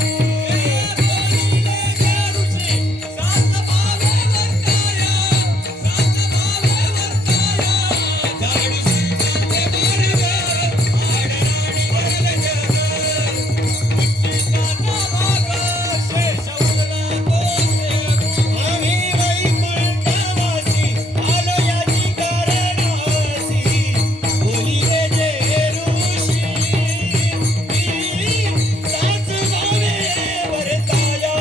हे बोलिले जे ऋषी सात बावे वरताया, सात बावे वरताया. झाडू संतांचे मार्ग, आडराणी भरले जग. उच्चिष्टाचा भाग, शेष उरला तो सेवू. आम्ही वैकुंठवासी, आलो याची कारणासी. बोलिले जे ऋषी सात बावे वरताया.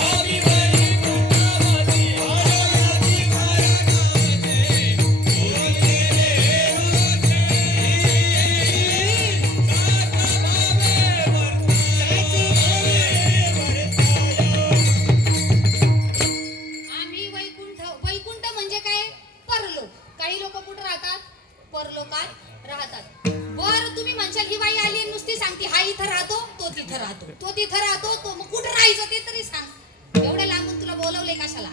आम्ही वैकुंठवासी, आलो याची कारणासी. बोलिले जे ऋषी सात बावे वरताया. आम्ही वैकुंठ, वैकुंठ म्हणजे काय, परलोक. काही लोक कुठं राहतात, परलोकात राहतात. बरं तुम्ही म्हणशाल ही बाई आली आणि नुसती सांगते हा इथं राहतो, तो तिथं राहतो, तो तिथं राहतो, तो मग कुठं राहायचं ते तरी सांग. एवढ्या लांबून तुला बोलवलंय कशाला?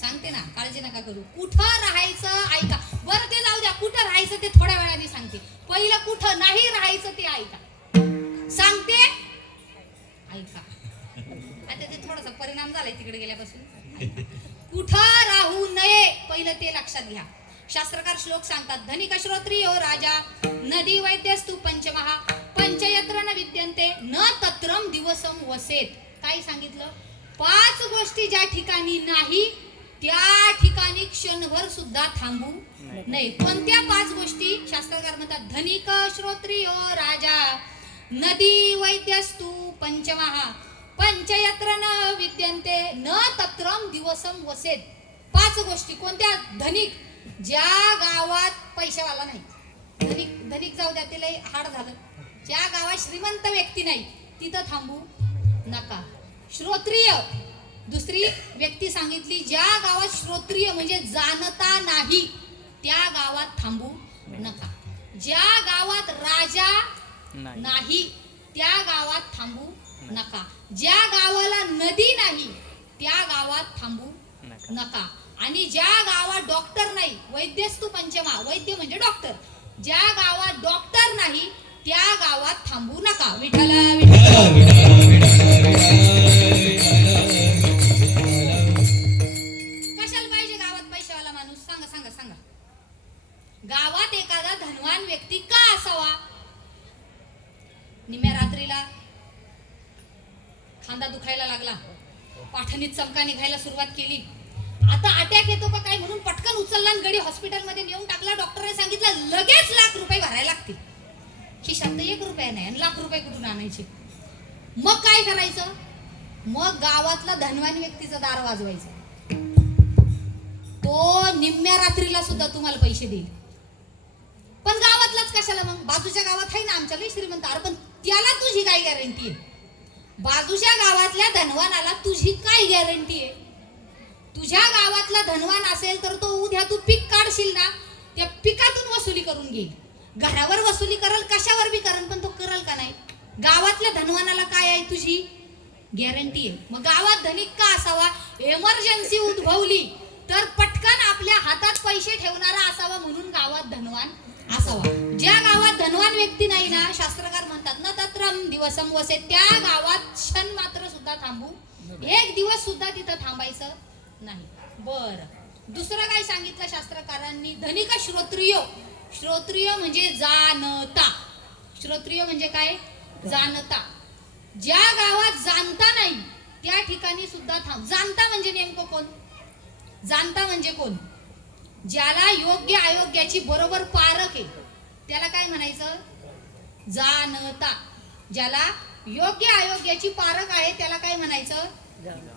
सांगते ना, काळजी नका करू. कुठं राहायचं ऐका. बरं ते जाऊ द्या, कुठं राहायचं ते थोड्या वेळाने सांगते. पहिलं कुठं नाही राहायचं ते ऐका. सांगते ऐका. आता ते थोडासा परिणाम झालाय तिकडे गेल्यापासून. कुठं राहू नये पहिलं ते लक्षात घ्या. शास्त्रकार श्लोक सांगतात, धनिक श्रोत्रियो राजा नदी वैद्यस्तु पंचमहा पंचयत्र न विद्यन्ते न तत्रम दिवसम वसेत. काय सांगितलं? 5 गोष्टी ज्या ठिकाणी नाही त्या ठिकाणी क्षणभर सुद्धा थांबू नये. कोणत्या 5 गोष्टी? शास्त्रकार म्हणतात, धनिक श्रोत्रियो राजा नदी वैद्यस्तु पंचमहा पंचयत्र न विद्यन्ते न तत्रम दिवसम वसेत. 5 गोष्टी कोणत्या? धनिक, ज्या गावात पैशावाला नाही. धनिक धनिक जाऊ द्या, ते लय हाड झालं. ज्या गावात श्रीमंत व्यक्ती नाही तिथं थांबू नका. श्रोत्रिय, दुसरी व्यक्ती सांगितली, ज्या गावात श्रोत्रिय म्हणजे जाणता नाही त्या गावात थांबू नका. ज्या गावात राजा नाही त्या गावात थांबू नका. ज्या गावाला नदी नाही त्या गावात थांबू नका. आणि ज्या गावात डॉक्टर नाही, वैद्यस्तु पंचमा, वैद्य म्हणजे डॉक्टर, ज्या गावात डॉक्टर नाही त्या गावात थांबू नका. विठ्ठला कशाला पाहिजे गावात पैशावाला माणूस? सांगा सांगा सांगा. गावात एखादा धनवान व्यक्ती का असावा? निम्या रात्रीला खांदा दुखायला लागला, पाठणीत चमका निघायला सुरुवात केली, आता अटॅक येतो का काय म्हणून पटकन उचलला आणि गडी हॉस्पिटलमध्ये नेऊन टाकला. डॉक्टरने सांगितलं लगेच लाख रुपये भरायला लागतील. खिशात 1 रुपया नाही आणि लाख रुपये कुठून आणायचे? मग काय करायचं? मग गावातला धनवान व्यक्तीचं दार वाजवायचं. तो निम्म्या रात्रीला सुद्धा तुम्हाला पैसे देईल. पण गावातलाच कशाला? मग बाजूच्या गावात आहे ना आमच्या लई श्रीमंत, अरे पण त्याला तुझी काय गॅरंटी आहे? बाजूच्या गावातल्या धनवानाला तुझी काय गॅरंटी आहे? तुझ्या गावातला धनवान असेल तर तो उद्या तू पीक काढशील ना, त्या पिकातून वसुली करून घेईल. घरावर वसुली करल, कशावर बी करल, पण तो करल का नाही? गावातल्या धनवानाला काय आहे? तुझी गॅरंटी आहे. मग गावात धनिक का असावा? एमर्जन्सी उद्भवली तर पटकन आपल्या हातात पैसे ठेवणारा असावा म्हणून गावात धनवान असावा. ज्या गावात धनवान व्यक्ती नाही ना, शास्त्रकार म्हणतात ना तत्रम दिवसम वसे, त्या गावात क्षण मात्र सुद्धा थांबू, 1 दिवस सुद्धा तिथं थांबायचं नाही. बर, दुसरं काय सांगितलं शास्त्रकारांनी? धनिक श्रोत्रिय. श्रोत्रिय म्हणजे जाणता. श्रोत्रिय म्हणजे काय? जाणता. ज्या गावात जाणता नाही त्या ठिकाणी सुद्धा थांब. जाणता म्हणजे नेमकं कोण? जाणता म्हणजे कोण? ज्याला योग्य अयोग्याची बरोबर पारख आहे त्याला काय म्हणायचं? जाणता. ज्याला योग्य अयोग्याची पारख आहे त्याला काय म्हणायचं?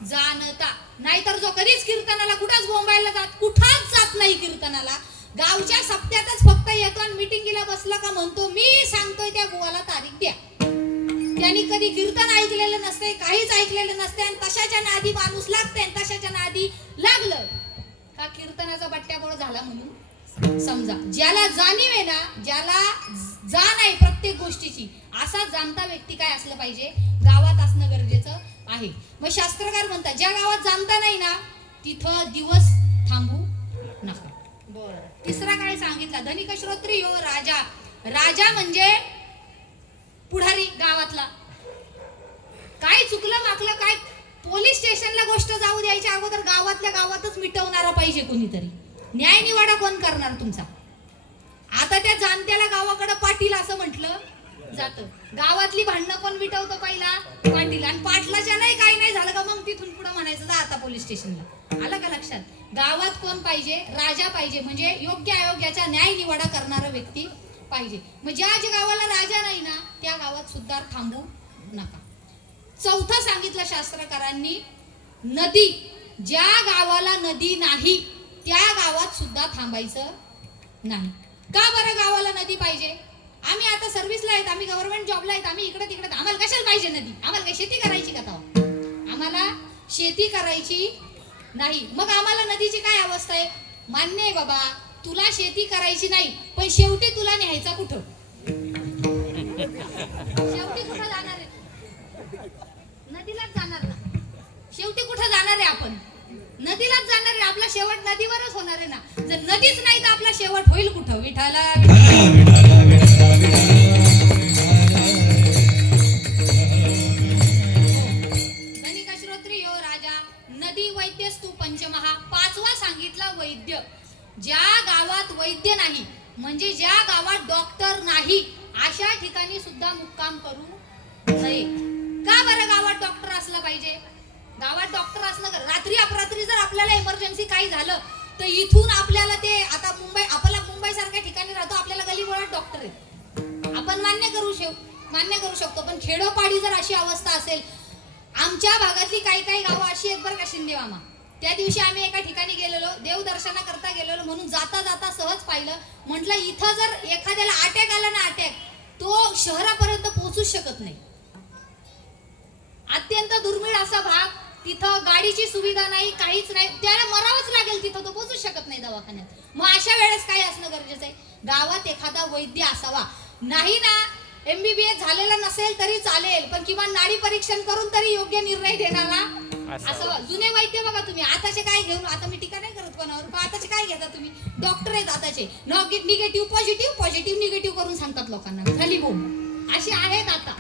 जाणता. नाहीतर जो कधीच कीर्तनाला कुठंच बोंबायला कुठंच जात नाही कीर्तनाला, गावच्या सप्त्यातच फक्त येतो आणि मिटिंगला बसला का म्हणतो मी सांगतोय त्या बुवाला तारीख द्या. त्यांनी कधी कीर्तन ऐकलेलं नसते, काहीच ऐकलेलं नसते आणि तशाच्या नादी माणूस लागते आणि तशाच्या नादी लागलं का कीर्तनाचा बट्ट्याबोळ झाला म्हणून समजा. ज्याला जाणीव आहे ना, ज्याला जाण आहे प्रत्येक गोष्टीची, असा जाणता व्यक्ती काय असलं पाहिजे? गावात असणं गरजेचं आहे. मग शास्त्रकार म्हणतात ज्या गावात जाणता नाही ना तिथं दिवस थांबू नका. बरं, तिसरा काय सांगितला? धनिक श्रोत्री हो राजा. राजा म्हणजे पुढारी गावातला. काय चुकलं माकलं काय पोलीस स्टेशनला गोष्ट जाऊ द्यायच्या अगोदर गावातल्या गावातच मिटवणारा पाहिजे कोणीतरी. न्याय निवाडा कोण करणार तुमचा? आता त्या जाणत्याला गावाकडे पाटील असं म्हटलं जातं. गावातली भांडणं कोण मिटवतं? पहिला पाटील. आणि पाटलाच्या नाही काही नाही झालं का मग तिथून पुढे म्हणायचं जा आता पोलीस स्टेशनला. आलं का लक्षात? गावात कोण पाहिजे? राजा पाहिजे. म्हणजे योग्य अयोग्याचा न्याय निवाडा करणारा व्यक्ती पाहिजे. मग ज्या गावाला राजा नाही ना त्या गावात सुद्धा थांबू नका. चौथं सांगितलं शास्त्रकारांनी, नदी. ज्या गावाला नदी नाही त्या गावात सुद्धा थांबायचं नाही. का बरं गावाला नदी पाहिजे? आम्ही आता सर्व्हिसला आहेत, आम्ही गव्हर्नमेंट जॉबला आहेत, आम्ही इकडे तिकडे, आम्हाला कशाला पाहिजे नदी? आम्हाला काही शेती करायची का? तेव्हा आम्हाला शेती करायची नाही. मग आम्हाला नदीची काय अवस्था आहे? मान्य आहे बाबा तुला शेती करायची नाही, पण शेवटी तुला न्यायचा कुठं? शेवटी कुठं जाणार आहे? नदीलाच जाणार ना. शेवटी कुठं जाणार आहे? आपण नदीलाच जाणार आहे. आपला शेवट नदीवरच होणार आहे ना. जर नदीच नाही तर आपला शेवट होईल कुठं? विठाला. धनिक श्रोत्री हो राजा. नदी वैद्यस्तु पंचमहा. पाचवा सांगितला वैद्य. ज्या गावात वैद्य नाही म्हणजे ज्या गावात डॉक्टर नाही अशा ठिकाणी सुद्धा मुक्काम करू नये. का बरं गावात डॉक्टर असला पाहिजे? गावात डॉक्टर असणं, रात्री अपरात्री जर आपल्याला इमर्जन्सी काही झालं तर इथून आपल्याला ते आता मुंबई सारख्या ठिकाणी राहतो, आपल्याला गलीबोळात डॉक्टर आहेत, आपण मान्य करू शकतो. पण खेडोपाडी जर अशी अवस्था असेल, आमच्या भागातली काही गावं अशी आहेत बरं का शिंदे मामा. त्या दिवशी आम्ही एका ठिकाणी गेलेलो, देवदर्शनाकरता गेलेलो, म्हणून जाता जाता सहज पाहिलं. म्हटलं इथं जर एखाद्याला अटॅक आला ना, तो शहरापर्यंत पोहोचूच शकत नाही. अत्यंत दुर्मिळ असा भाग, तिथं गाडीची सुविधा नाही, काहीच नाही, त्याला मरावंच लागेल, तिथं तो पोहोचू शकत नाही दवाखान्यात. मग अशा वेळेस काय असणं गरजेचं आहे? गावात एखादा वैद्य असावा. नाही ना MBBS झालेला नसेल तरी चालेल, पण किमान नाडी परीक्षण करून तरी योग्य निर्णय देणारा असावा. जुने वैद्य बघा तुम्ही, आताचे काय घेऊन, आता मी टीका नाही करत कोणावर, पण आताचे काय घेता तुम्ही? डॉक्टर आहेत आताचे, निगेटिव्ह पॉझिटिव्ह निगेटिव्ह करून सांगतात लोकांना, खाली बोंब. असे आहेत आता.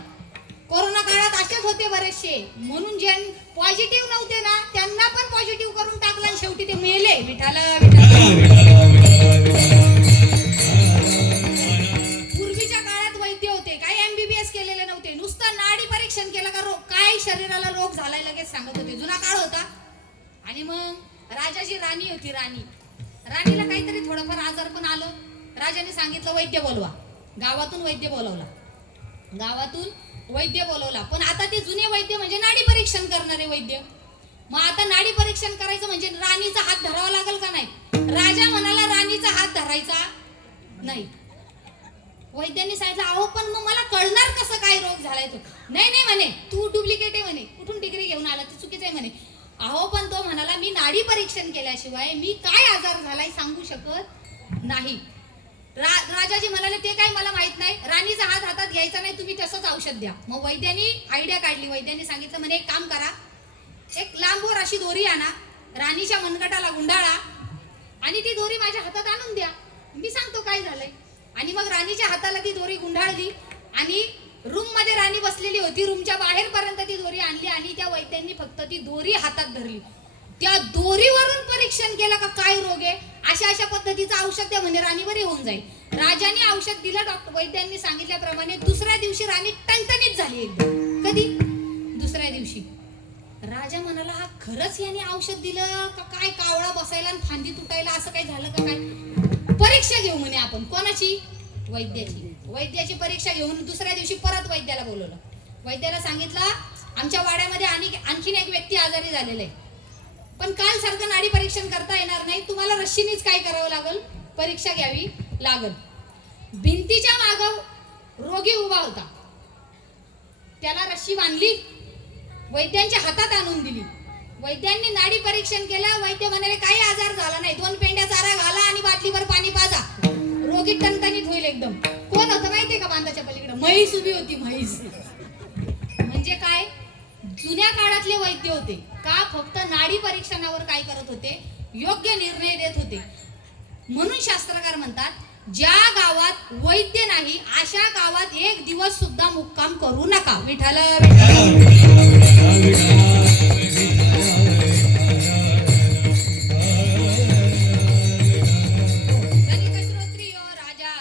कोरोना काळात असेच होते बरेचसे, म्हणून जे पॉझिटिव्ह नव्हते ना त्यांना पण पॉझिटिव्ह करून टाकलं आणि शेवटी ते मेले. विठाला. पूर्वीच्या काळात वैद्य होते, काही MBBS केलेले नव्हते, नुसतं नाडी परीक्षण केलं का काय शरीराला रोग झालाय लगेच सांगत होते. जुना काळ होता. आणि मग राजाची राणी होती, राणीला काहीतरी थोडंफार आजार पण आलं. राजाने सांगितलं वैद्य बोलवा. गावातून वैद्य बोलवला. पण आता ते जुने वैद्य म्हणजे नाडी परीक्षण करणारे वैद्य. मग आता नाडी परीक्षण करायचं म्हणजे राणीचा हात धरावा लागेल का नाही? राजा म्हणाला राणीचा हात धरायचा नाही. वैद्यांनी सांगितलं अहो पण मग मला कळणार कसं काय रोग झालाय तो? नाही म्हणे, तू डुप्लिकेट आहे म्हणे, कुठून डिग्री घेऊन आला, ते चुकीचं आहे म्हणे. अहो पण तो म्हणाला मी नाडी परीक्षण केल्याशिवाय मी काय आजार झालाय सांगू शकत नाही. राजाजी म्हणाले ते काय मला माहित नाही, राणीचा हात हातात घ्यायचा नाही, तुम्ही तसंच औषध द्या. मग वैद्यांनी आयडिया काढली. वैद्यांनी सांगितलं म्हणे एक काम करा, एक लांबवर अशी दोरी आणा, राणीच्या मनगटाला गुंडाळा आणि ती दोरी माझ्या हातात आणून द्या, मी सांगतो काय झालंय. आणि मग राणीच्या हाताला ती दोरी गुंडाळली आणि रूम मध्ये राणी बसलेली होती, रूमच्या बाहेर पर्यंत ती दोरी आणली आणि त्या वैद्यांनी फक्त ती दोरी हातात धरली. त्या दोरीवरून परीक्षण केलं का काय रोग आहे, अशा पद्धतीचं औषध द्या म्हणे, राणी बरी होऊन जाईल. राजाने औषध दिलं, वैद्यांनी सांगितल्याप्रमाणे. दुसऱ्या दिवशी राणी टणटणीत झाली एकदम. कधी? दुसऱ्या दिवशी. राजा म्हणाला हा खरंच याने औषध दिलं का काय, कावळा बसायला आणि फांदी तुटायला असं काही झालं का काय? परीक्षा घेऊ म्हणे आपण. कोणाची? वैद्याची परीक्षा घेऊन दुसऱ्या दिवशी परत वैद्याला बोलवलं. वैद्याला सांगितलं आमच्या वाड्यामध्ये आणखीन एक व्यक्ती आजारी झालेला आहे, पण काल सारखं नाडी परीक्षण करता येणार नाही, तुम्हाला रश्शीनीच काय करावं लागल, परीक्षा घ्यावी लागल. भिंतीच्या मागं रोगी उभा होता, त्याला रश्शी बांधली, वैद्यांच्या हातात आणून दिली. वैद्यांनी नाडी परीक्षण केलं. वैद्य म्हणाले काही आजार झाला नाही, 2 पेंड्या चारा घाला आणि बाटलीवर पाणी पाजा, रोगी टणटणीत होईल एकदम. कोण होतं माहितीये का बांधाच्या पलीकडे? म्हैस उभी होती, म्हैस. म्हणजे काय, जुन्या काळातले वैद्य होते का, फक्त नाडी परीक्षणावर काय करत होते, योग्य निर्णय देत होते. म्हणून शास्त्रकार म्हणतात ज्या गावात वैद्य नाही अशा गावात एक दिवस सुद्धा मुक्काम करू नका. विठ्ठल श्रोत्रियो राजा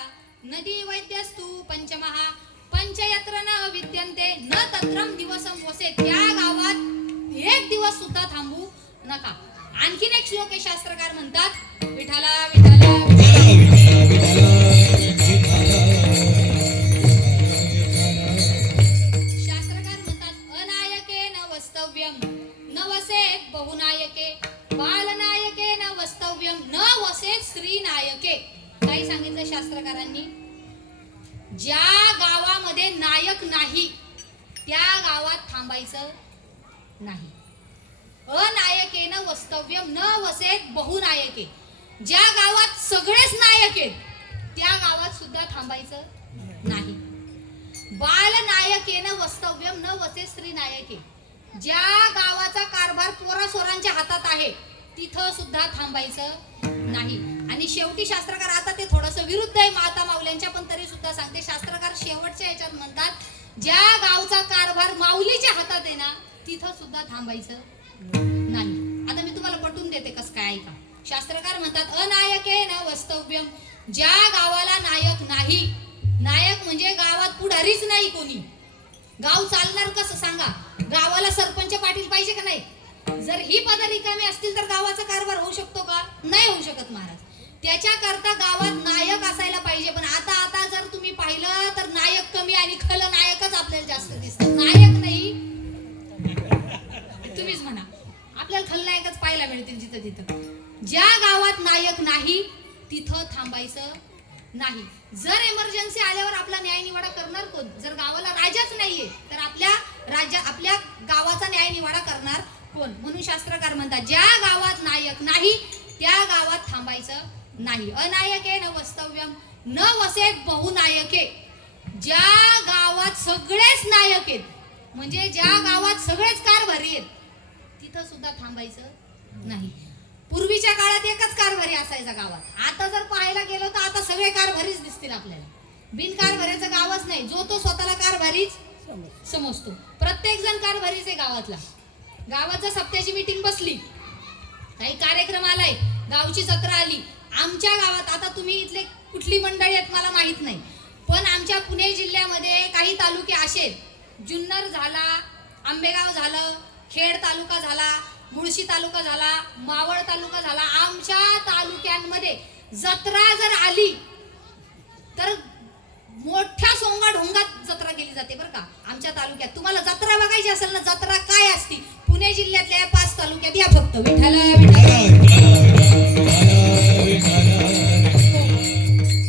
नदी वैद्यस्तु पंचमहा पंचयत्र न विद्यन्ते न तत्रम दिवसम वसे. त्या गावात एक दिवस सुद्धा थांबू नका. आणखीन एक श्लोक आहे, शास्त्रकार म्हणतात विठ्ठला विठ्ठला शास्त्रकार म्हणतात अनायके न वस्तव्यम न वसेत बहुनायके बालनायके न वस्तव्यम न वसेत स्त्री नायके. काय सांगितलं शास्त्रकारांनी? ज्या गावामध्ये नायक नाही त्या गावात थांबायचं नाही. अनायकेन वस्तव्यम न वसेत बहुनायके. ज्या गावात सगळेच नायक आहेत त्या गावात सुद्धा थांबायचं नाही. बालनायकेन वस्तव्यम न वसेत स्त्री नायके. ज्या गावाचा कारभार पोरासोरांच्या हातात आहे तिथं सुद्धा थांबायचं नाही. आणि शेवटी शास्त्रकार, आता ते थोडंसं विरुद्ध आहे माता माऊल्यांच्या, पण तरी सुद्धा सांगते, शास्त्रकार शेवटच्या ह्याच्यात म्हणतात ज्या गावचा कारभार माऊलीच्या हातात आहे ना तिथं सुद्धा थांबायचं नाही. आता मी तुम्हाला पटवून देते कसं काय, ऐका. शास्त्रकार म्हणतात अनायके न वस्तव्यम. ज्या गावाला नायक नाही, नायक म्हणजे गावात पुढारीच नाही कोणी, गाव चालणार कसं सांगा? गावाला सरपंच पाटील पाहिजे का नाही? जर ही पद रिकामी असतील तर गावाचा कारभार होऊ शकतो का? नाही होऊ शकत महाराज. त्याच्याकरता गावात नायक असायला पाहिजे. पण आता जर तुम्ही पाहिलं तर नायक कमी आणि खलनायकच आपल्याला जास्त दिसतात. नायक नाही, तुम्हीच म्हणा, आपल्याला खलनायकच पाहायला मिळतील जिथं तिथं. ज्या गावात नायक नाही तिथं थांबायचं नाही. जर इमर्जन्सी आल्यावर आपला न्याय निवाडा करणार कोण? जर गावाला राजाच नाहीये तर आपल्या गावाचा न्याय निवाडा करणार कोण? म्हणून शास्त्रकार म्हणतात ज्या गावात नायक नाही त्या गावात थांबायचं नाही. अनायके न वस्तव्यम न वसेत बहुनायके. ज्या गावात सगळेच नायक आहेत म्हणजे ज्या गावात सगळेच कारभारी आहेत तिथं सुद्धा थांबायचं नाही. पूर्वीच्या काळात एकच कारभारी असायचा गावात. आता जर पाहायला गेलो तर आता सगळे कारभारीच दिसतील आपल्याला. बिनकारभारीचं गावच नाही. जो तो स्वतःला कारभारीच समजतो. प्रत्येक जण कारभारीच आहे गावातला. गावाच्या सप्त्याची मीटिंग बसली, काही कार्यक्रम आलाय, गावची जत्रा आली. आमच्या गावात, आता तुम्ही इथले कुठली मंडळी आहेत मला माहित नाही, पण आमच्या पुणे जिल्ह्यामध्ये काही तालुके असे, जुन्नर झाला, आंबेगाव झालं, खेड तालुका झाला, मुळशी तालुका झाला, मावळ तालुका झाला. आमच्या तालुक्यांमध्ये जत्रा जर आली तर मोठ्या सोंगा ढोंगात जत्रा केली जाते बरं का आमच्या तालुक्यात. तुम्हाला जत्रा बघायची असेल ना, जत्रा काय असती पुणे जिल्ह्यातल्या 5 तालुक्यात या फक्त. विठ्ठल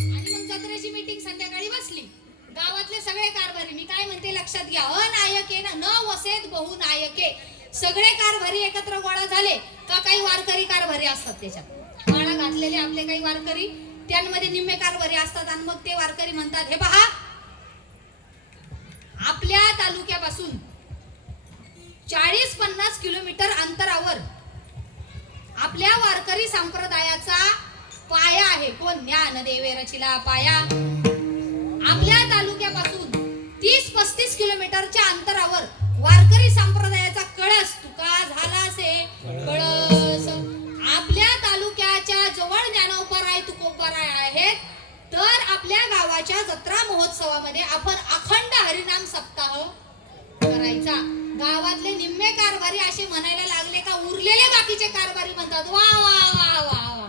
आणि मग जत्रेची मीटिंग संध्याकाळी बसली, गावातले सगळे कारभारी, मी काय म्हणते लक्षात घ्या, अनायके न वसेत बहुनायके. सगळे कारभारी एकत्र गोळा झाले का काही वारकरी कारभारी असतात त्याच्यात, माळा घातलेले आपले काही वारकरी, त्यांमध्ये निम्मे कारभारी असतात. आणि मग ते वारकरी म्हणतात हे पहा, आपल्या तालुक्यापासून 40-50 किलोमीटर अंतरावर आपल्या वारकरी संप्रदायाचा पाया आहे. कोण? ज्ञानदेवे रचिला पाया. आपल्या तालुक्यापासून 30-35 किलोमीटरच्या अंतरावर वारकरी संप्रदायाचा कळस, तुका झाला से कळस. आपल्या तालुक्याच्या जवळ ज्ञानोपराय तुकोपराय आहेत. तर आपल्या गावाच्या जत्रा महोत्सवामध्ये आपण अखंड हरिनाम सप्ताह करायचा. गावातले निम्मे कारभारी असे म्हणायला लागले का उरलेले बाकीचे कारभारी म्हणतात वा वा वा वा वा,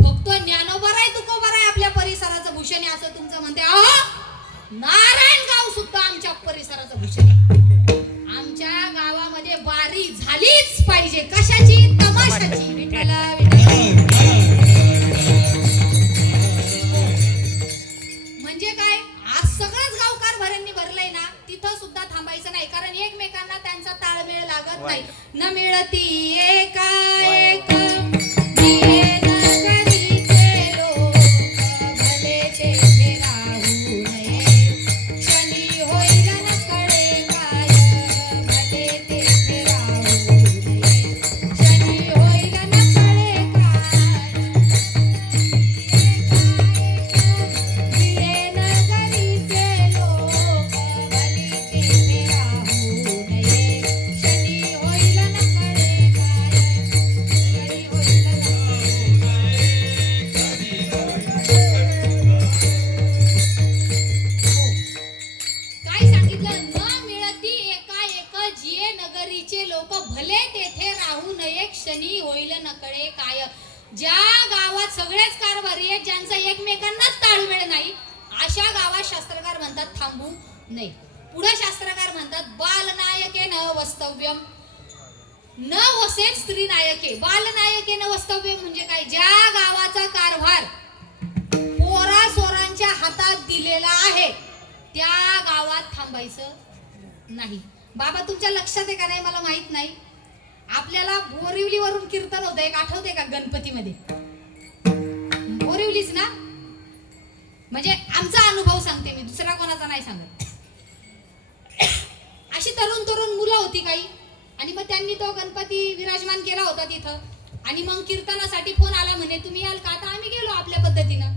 फक्त ज्ञानोबा तुकोबाराय आपल्या परिसराचं भूषण आहे असं तुमचं म्हणते. अहो नारायणगाव सुद्धा आमच्या परिसराचं भूषण आहे. आमच्या गावामध्ये बारी झालीच पाहिजे. कशाची? तमाशाची. विठ्ठला विठ्ठला. म्हणजे काय, आज सगळंच गावकार भऱ्यांनी भरलंय ना, तिथं सुद्धा थांबायचं नाही. कारण एकमेकांना त्यांचा ताळमेळ लागत नाही. न मिळती एका एक क्षणी होईल नकळे काय. ज्या गावात सगळेच कारभारी आहेत, ज्यांचा एकमेकांनाच ताळमेळ नाही, अशा गावात शास्त्रकार म्हणतात थांबू नाही. पुढे शास्त्रकार म्हणतात बालनायके न वस्तव्यम न वसेत स्त्री नायके. बालनायके न वस्तव्यम म्हणजे काय, ज्या गावाचा कारभार पोरा सोरांच्या हातात दिलेला आहे त्या गावात थांबायचं नाही. बाबा तुमच्या लक्षात आहे का नाही मला माहित नाही, आपल्याला बोरिवलीवरून कीर्तन होतं एक, आठवते का गणपतीमध्ये? बोरिवलीच ना. म्हणजे आमचा अनुभव सांगते मी, दुसरा कोणाचा नाही सांगत. अशी तरुण मुलं होती काही, आणि मग त्यांनी तो गणपती विराजमान केला होता तिथं. आणि मग कीर्तनासाठी फोन आला म्हणे तुम्ही याल का? आता आम्ही गेलो आपल्या पद्धतीनं.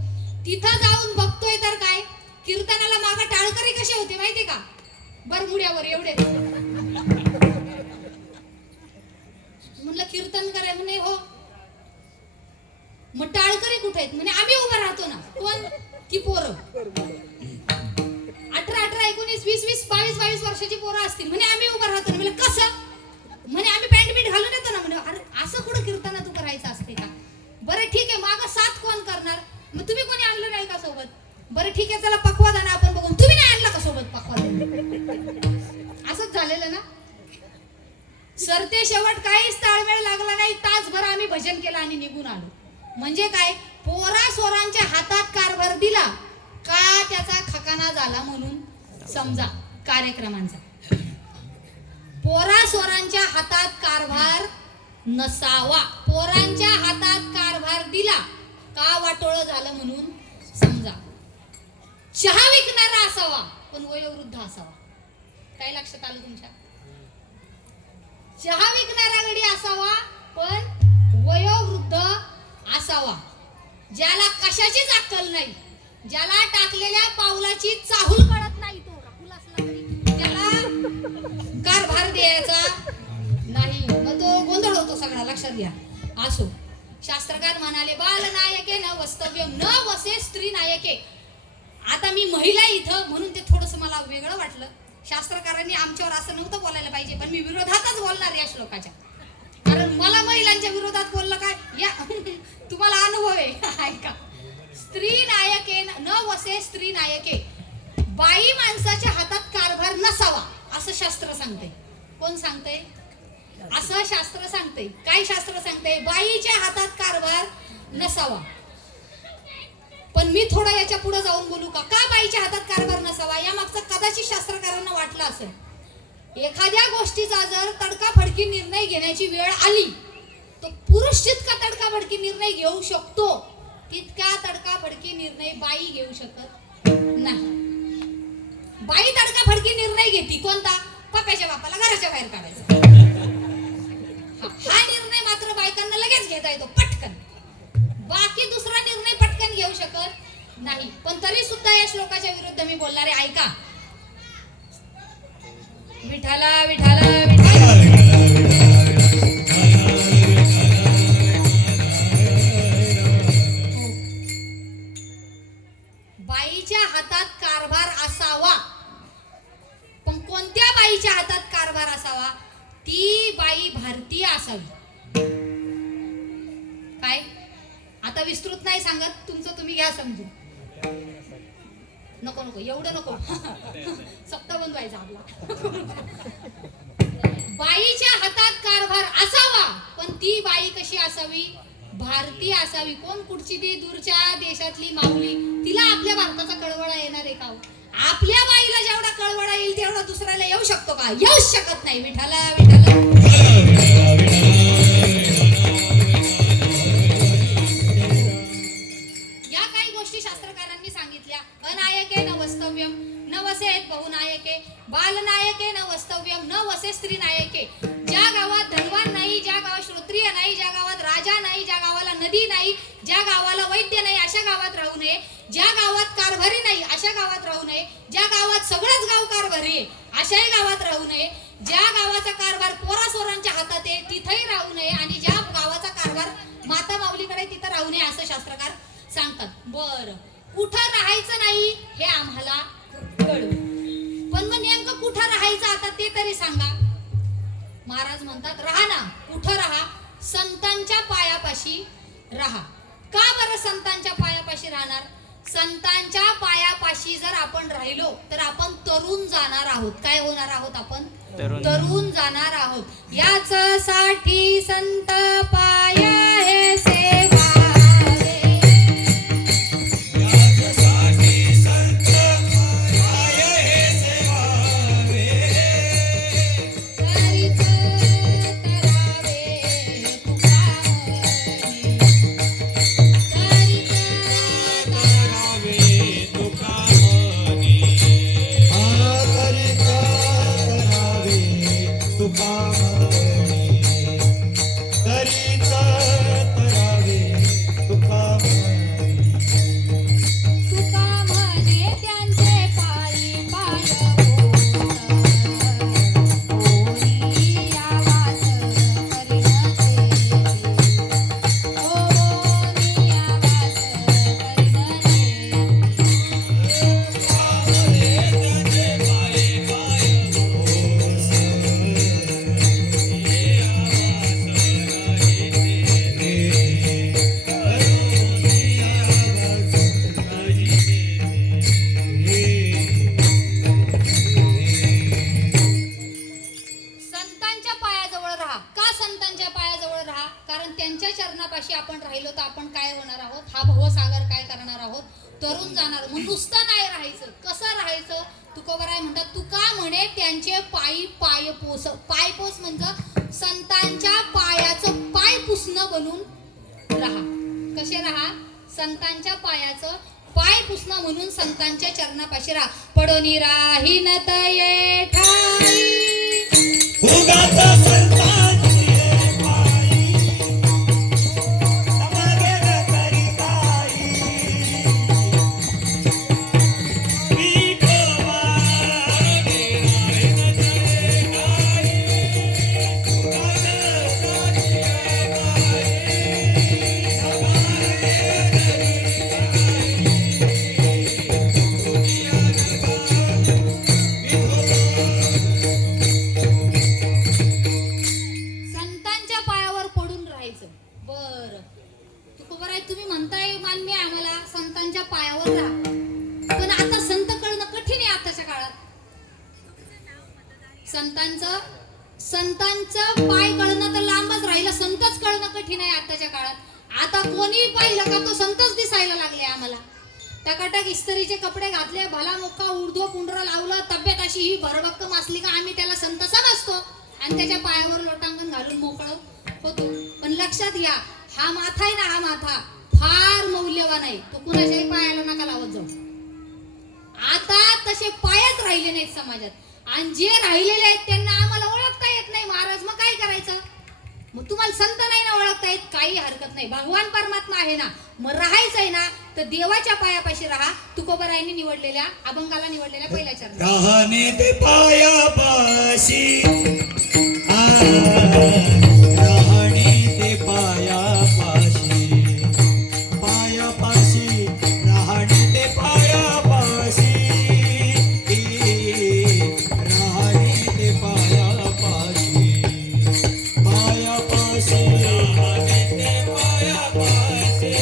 तिथं जाऊन बघतोय तर काय, कीर्तनाला मागे टाळकरी कसे होते माहिती का? बरमुड्यावर एवढे. म्हणलं कीर्तन कराय म्हणे हो. मग टाळकरी कुठे आहेत म्हणे आम्ही उभं राहतो ना. कोण? ती पोरं 18, 19, 20, 22 वर्षाची पोरं असतील म्हणे आम्ही उभं राहतो ना. म्हणजे कसं? म्हणे आम्ही पॅन्ट बीट घालून येतो ना. म्हणे अरे असं कुठं कीर्तनात उभं राहायचं असते का? बरं ठीक आहे, मागं साथ कोण करणार? मग तुम्ही कोणी आणलं नाही का सोबत? बरं ठीक आहे, चला पक्वादाना आपण बघून. तुम्ही नाही आणला का सोबत पक्वादाना? असंच झालेलं ना. सरते शेवट काहीच ताळमेळ लागला नाही. तासभर आम्ही भजन केलं आणि निघून आलो. म्हणजे काय, पोरा सोरांच्या हातात कारभार दिला का त्याचा खकाना झाला म्हणून समजा कार्यक्रमांचा. पोरा सोरांच्या हातात कारभार नसावा. पोरांच्या हातात कारभार दिला का वाटोळं झालं म्हणून समजा. चहा विकणारा असावा पण वयोवृद्ध असावा. काय लक्षात आलं तुमच्या? चहा विकणारा गडी असावा पण वयोवृद्ध असावा. ज्याला कशाचीच अक्कल नाही, ज्याला टाकलेल्या पावलाची चाहूल कळत नाही, तो राहुल असला तरी त्याला कारभार द्यायचा नाही. मग तो गोंधळ होतो सगळा. लक्षात घ्या. असो, शास्त्रकार म्हणाले बालनायके न वस्तव्यम न वसे स्त्री नायके. आता मी महिला इथं म्हणून ते थोडंसं मला वेगळं वाटलं. शास्त्रकारांनी आमच्यावर असं नव्हतं बोलायला पाहिजे, पण मी विरोधातच बोलणार या श्लोकाच्या. कारण मला महिलांच्या विरोधात बोललं काय या तुम्हाला अनुभव आहे. ऐका, स्त्री नायके न वसे स्त्री नायके. बाई माणसाच्या हातात कारभार नसावा असं शास्त्र सांगते. कोण सांगते? असं शास्त्र सांगते. काय शास्त्र सांगते? बाईच्या हातात कारभार नसावा. पण मी थोडा याच्या पुढे जाऊन बोलू का बाईच्या हातात कारभार नसावा? या मागचं कदाचित शास्त्रकारांना वाटलं असेल. एखाद्या गोष्टीचा जर तडकाफडकी निर्णय घेण्याची वेळ आली तो पुरुष जितका तडकाफडकी निर्णय घेऊ शकतो तितका तडकाफडकी निर्णय बाई घेऊ शकत नाही. बाई तडकाफडकी निर्णय घेते कोणता? पप्याच्या बापाला घराच्या बाहेर काढायचा. हा निर्णय मात्र बायकांना लगेच घेता येतो पटकन. बाकी दुसरा निर्णय पटकन घेऊ शकत नाही. पण तरी सुद्धा या श्लोकाच्या विरुद्ध मी बोलणारे. ऐका, विठाला विठाला विठाला. बाईच्या हातात कारभार असावा, पण कोणत्या बाईच्या हातात कारभार असावा? ती बाई भारतीय असावी. काय? आता विस्तृत नाही सांगत, तुमचं तुम्ही घ्या समजून. नको नको एवढं नको. सप्ताबंद व्हायचा आपला. बाईच्या हातात कारभार असावा, पण ती बाई कशी असावी? भारतीय असावी. कोण कुठची ती दूरच्या देशातली माऊली, तिला आपल्या भारताचा कळवळा येणार आहे का? आपल्या बाईला जेवढा कळवळा येईल तेवढा दुसऱ्याला येऊ शकतो का? येऊच शकत नाही. विठाला विठाला. या काही गोष्टी शास्त्रकारांनी सांगितल्या. अनायके न वस्तव्यम न वसेत बहुनायके, बालनायके न वस्तव्यम न वसे स्त्री नायके. ज्या गावात धनवान नाही, ज्या गावात श्रोत्रिय नाही, ज्या गावात राजा नाही, ज्या गावाला नदी नाही, ज्या गावाला वैद्य नाही, अशा गावात राहू नये. ज्या गावात कारभारी नाही अशा गावात राहू नये. ज्या गावात सगळंच गाव कारभारी आहे अशाही गावात राहू नये. ज्या गावाचा कारभार पोरासोरांच्या हातात आहे तिथेही राहू नये. आणि ज्या गावाचा कारभार माता माऊलीकडे तिथं राहू नये असं शास्त्रकार सांगतात. बर, कुठं राहायचं नाही हे आम्हाला कळलं, पण मग नेमकं कुठं राहायचं आता ते तरी सांगा. महाराज म्हणतात राहा ना. कुठं राहा? संतांच्या पायापाशी राहा. का बरं संतांच्या पायापाशी राहणार? संतांच्या पायापाशी जर आपण राहिलो तर आपण तरुण जाणार आहोत. काय होणार आहोत? आपण तरुण जाणार आहोत. याच साठी संत पाया हे सेवा. आपण राहिलो तर आपण काय होणार आहोत? हा भवसागर काय करणार आहोत? तरुण जाणार. मग नुसतं नाही राहायचं. कसं राहायचं? तुकोबराय म्हणतात, तुका म्हणे त्यांचे पायी पाय पोस. पाय पोस म्हणजे संतांच्या पायाचं पाय पुसणं बनून राहा. कसे राहा? संतांच्या पायाचं पाय पुसणं म्हणून संतांच्या चरणापाशी राहा. पडोनी राहीन तये ठाई उगाच संतांची संतांचं पाय कळणं तर लांबच राहिलं, संतच कळणं कठीण आहे आताच्या काळात. आता कोणी पाहिलं का तो संतच दिसायला लागले आम्हाला. टकाटक इस्त्रीचे कपडे घातले, भला मोठा उर्ध्व पुंडरा लावलं, तब्येत अशी ही भरभक्कम असली का आम्ही त्याला संत समजतो आणि त्याच्या पायावर लोटांगण घालून मोकळं होतो. पण लक्षात घ्या, हा माथा आहे ना, हा माथा फार मौल्यवान आहे. तो कुणाच्याही पायाला नका लावत जाऊ. आता तसे पायच राहिले नाहीत समाजात, आणि जे राहिलेले आहेत त्यांना आम्हाला ओळखता येत नाही. महाराज मग काय करायचं? मग तुम्हाला संत नाही ना ओळखता येत, काही हरकत नाही. भगवान परमात्मा आहे ना, मग राहायचंय ना तर देवाच्या पायापाशी राहा. तुकोबरायांनी निवडलेल्या, अभंगाला निवडलेल्या पहिल्या चरण राहणे ते पायापाशी, राहणे ते पायापाशी, पायापाशी राहणे ते पायापाशी, राहणे ते पायापाशी, पायापाशी राहणे ते पायापाशी.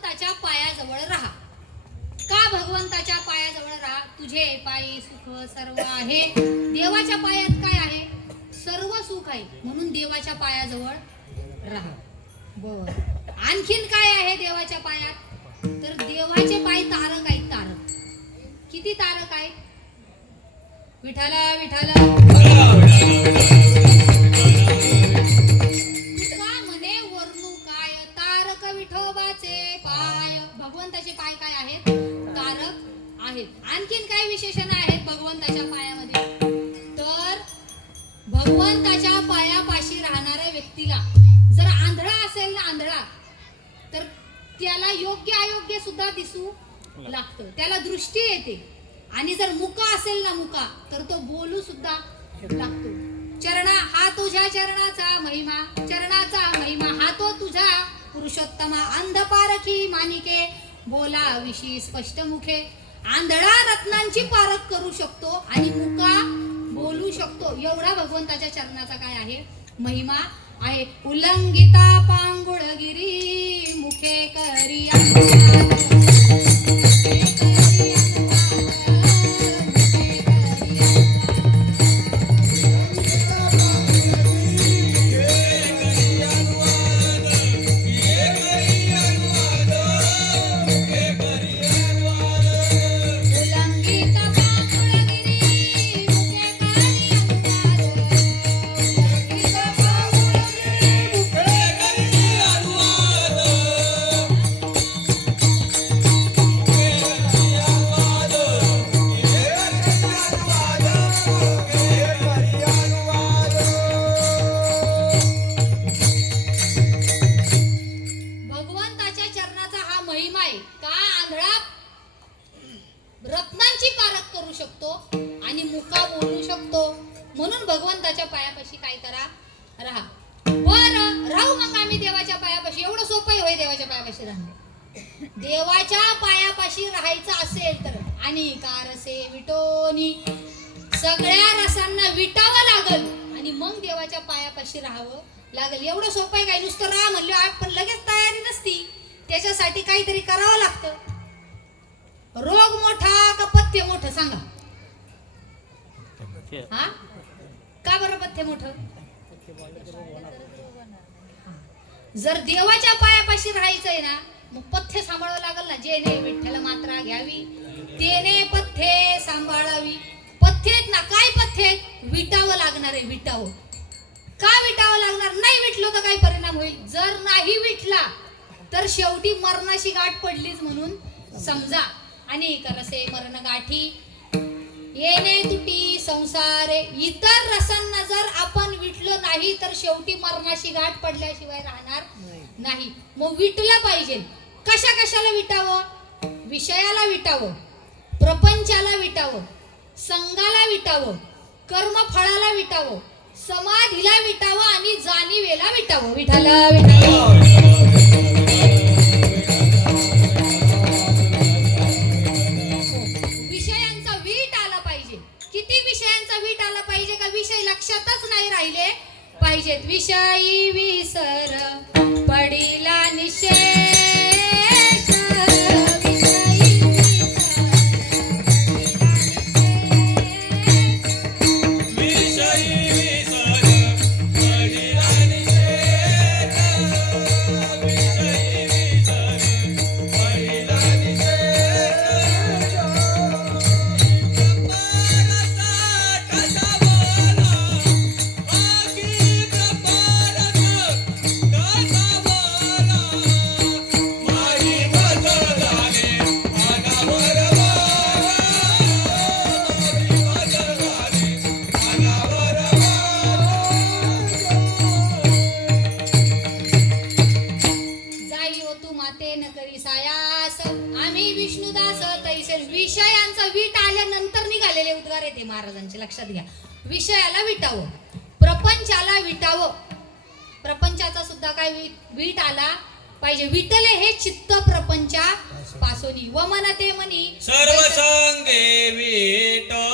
भगवंताच्या पायाजवळ राहा. का भगवंताच्या पायाजवळ राहा? तुझे पायी सुख सर्व आहे. देवाच्या पायात काय आहे? सर्व सुख आहे, म्हणून देवाच्या पायाजवळ राहा. बर, आणखीन काय आहे देवाच्या पायात? तर देवाचे पाय तारक आहेत. तारक किती तारक आहेत? विठाला विठाला तुका म्हणे वर्णू काय तारक विठोबाचे पाय. भगवंताचे पाय काय आहेत? तारक आहेत. आणखीन काय विशेषण आहेत भगवंताच्या पायामध्ये? तर भगवंताच्या पायापाशी राहणाऱ्या व्यक्तीला जर आंधळा असेल ना, आंधळा, तर त्याला योग्य अयोग्य सुद्धा दिसू लागतं, त्याला दृष्टी येते. आणि जर मुका असेल ना, मुका, तर तो बोलू सुद्धा लागतो. चरणा हा तुझ्या चरणाचा महिमा, चरणाचा महिमा हा तो तुझा पुरुषोत्तमा. अंधपारखी मानिके बोला विशी स्पष्ट मुखे. आंधळा रत्नांची पारख करू शकतो आणि मुका बोलू शकतो. एवढा भगवंताच्या चरणाचा काय आहे? महिमा आहे. उल्लंघिता पांगुळगिरी मुखे करी रत्नांची पारख करू शकतो आणि मुका बोलू शकतो. म्हणून भगवंताच्या पायापाशी काय करा? राहा. बरं, राहू मग आम्ही देवाच्या पायापाशी. एवढं सोपं होय देवाच्या पायापाशी राहणे. देवाच्या पायापाशी राहायचं असेल तर आणि कारसे विटोनी सगळ्या रसांना विटावं लागल आणि मग देवाच्या पायापाशी राहावं लागेल. एवढं सोपं आहे. काय नुसतं राहा म्हणलं पण लगेच तयारी नसती, त्याच्यासाठी काहीतरी करावं लागतं. रोग मोठा का पथ्य मोठं सांगा? हा, का बरं पथ्य मोठं? जर देवाच्या पायापाशी राहायचंय ना, मग पथ्य सांभाळावं लागल ना. जेने विठ्ठल मात्रा घ्यावी तेने पथ्ये सांभाळावी. पथ्य आहेत ना, काय पथ्य आहेत? विटावं लागणार आहे. विटावं का विटावं लागणार? नाही विटलो तर काय परिणाम होईल? जर नाही विटला तर शेवटी मरणाशी गाठ पडलीच म्हणून समजा. आणि करसे मरण गाठी येणे तुटी संसारे. इतर रसांना जर आपण विटलो नाही तर शेवटी मरणाशी गाठ पडल्याशिवाय राहणार नाही. मग विटला पाहिजे. कशा कशाला विटावं? विषयाला विटावं, प्रपंचाला विटावं, संघाला विटावं, कर्मफळाला विटावं, समाधीला विटावं आणि जाणीवेला विटावं. विठाला विठाला लक्षातच नाही राहिले पाहिजेत. विषयी विसर पडिला निशेष, विषयी विसर पडिला निशेष, विषयी विसर पडिला निशेष. विषयांचा वीट आल्यानंतर निघालेले उद्गार येते महाराजांचे, लक्षात घ्या. विषयाला विटावं, प्रपंचाला विटावं. प्रपंचाचा सुद्धा काय वीट आला पाहिजे. विटले हे चित्त प्रपंचा पासोनी. व म्हणते म्हणी सर्व संगे विठला.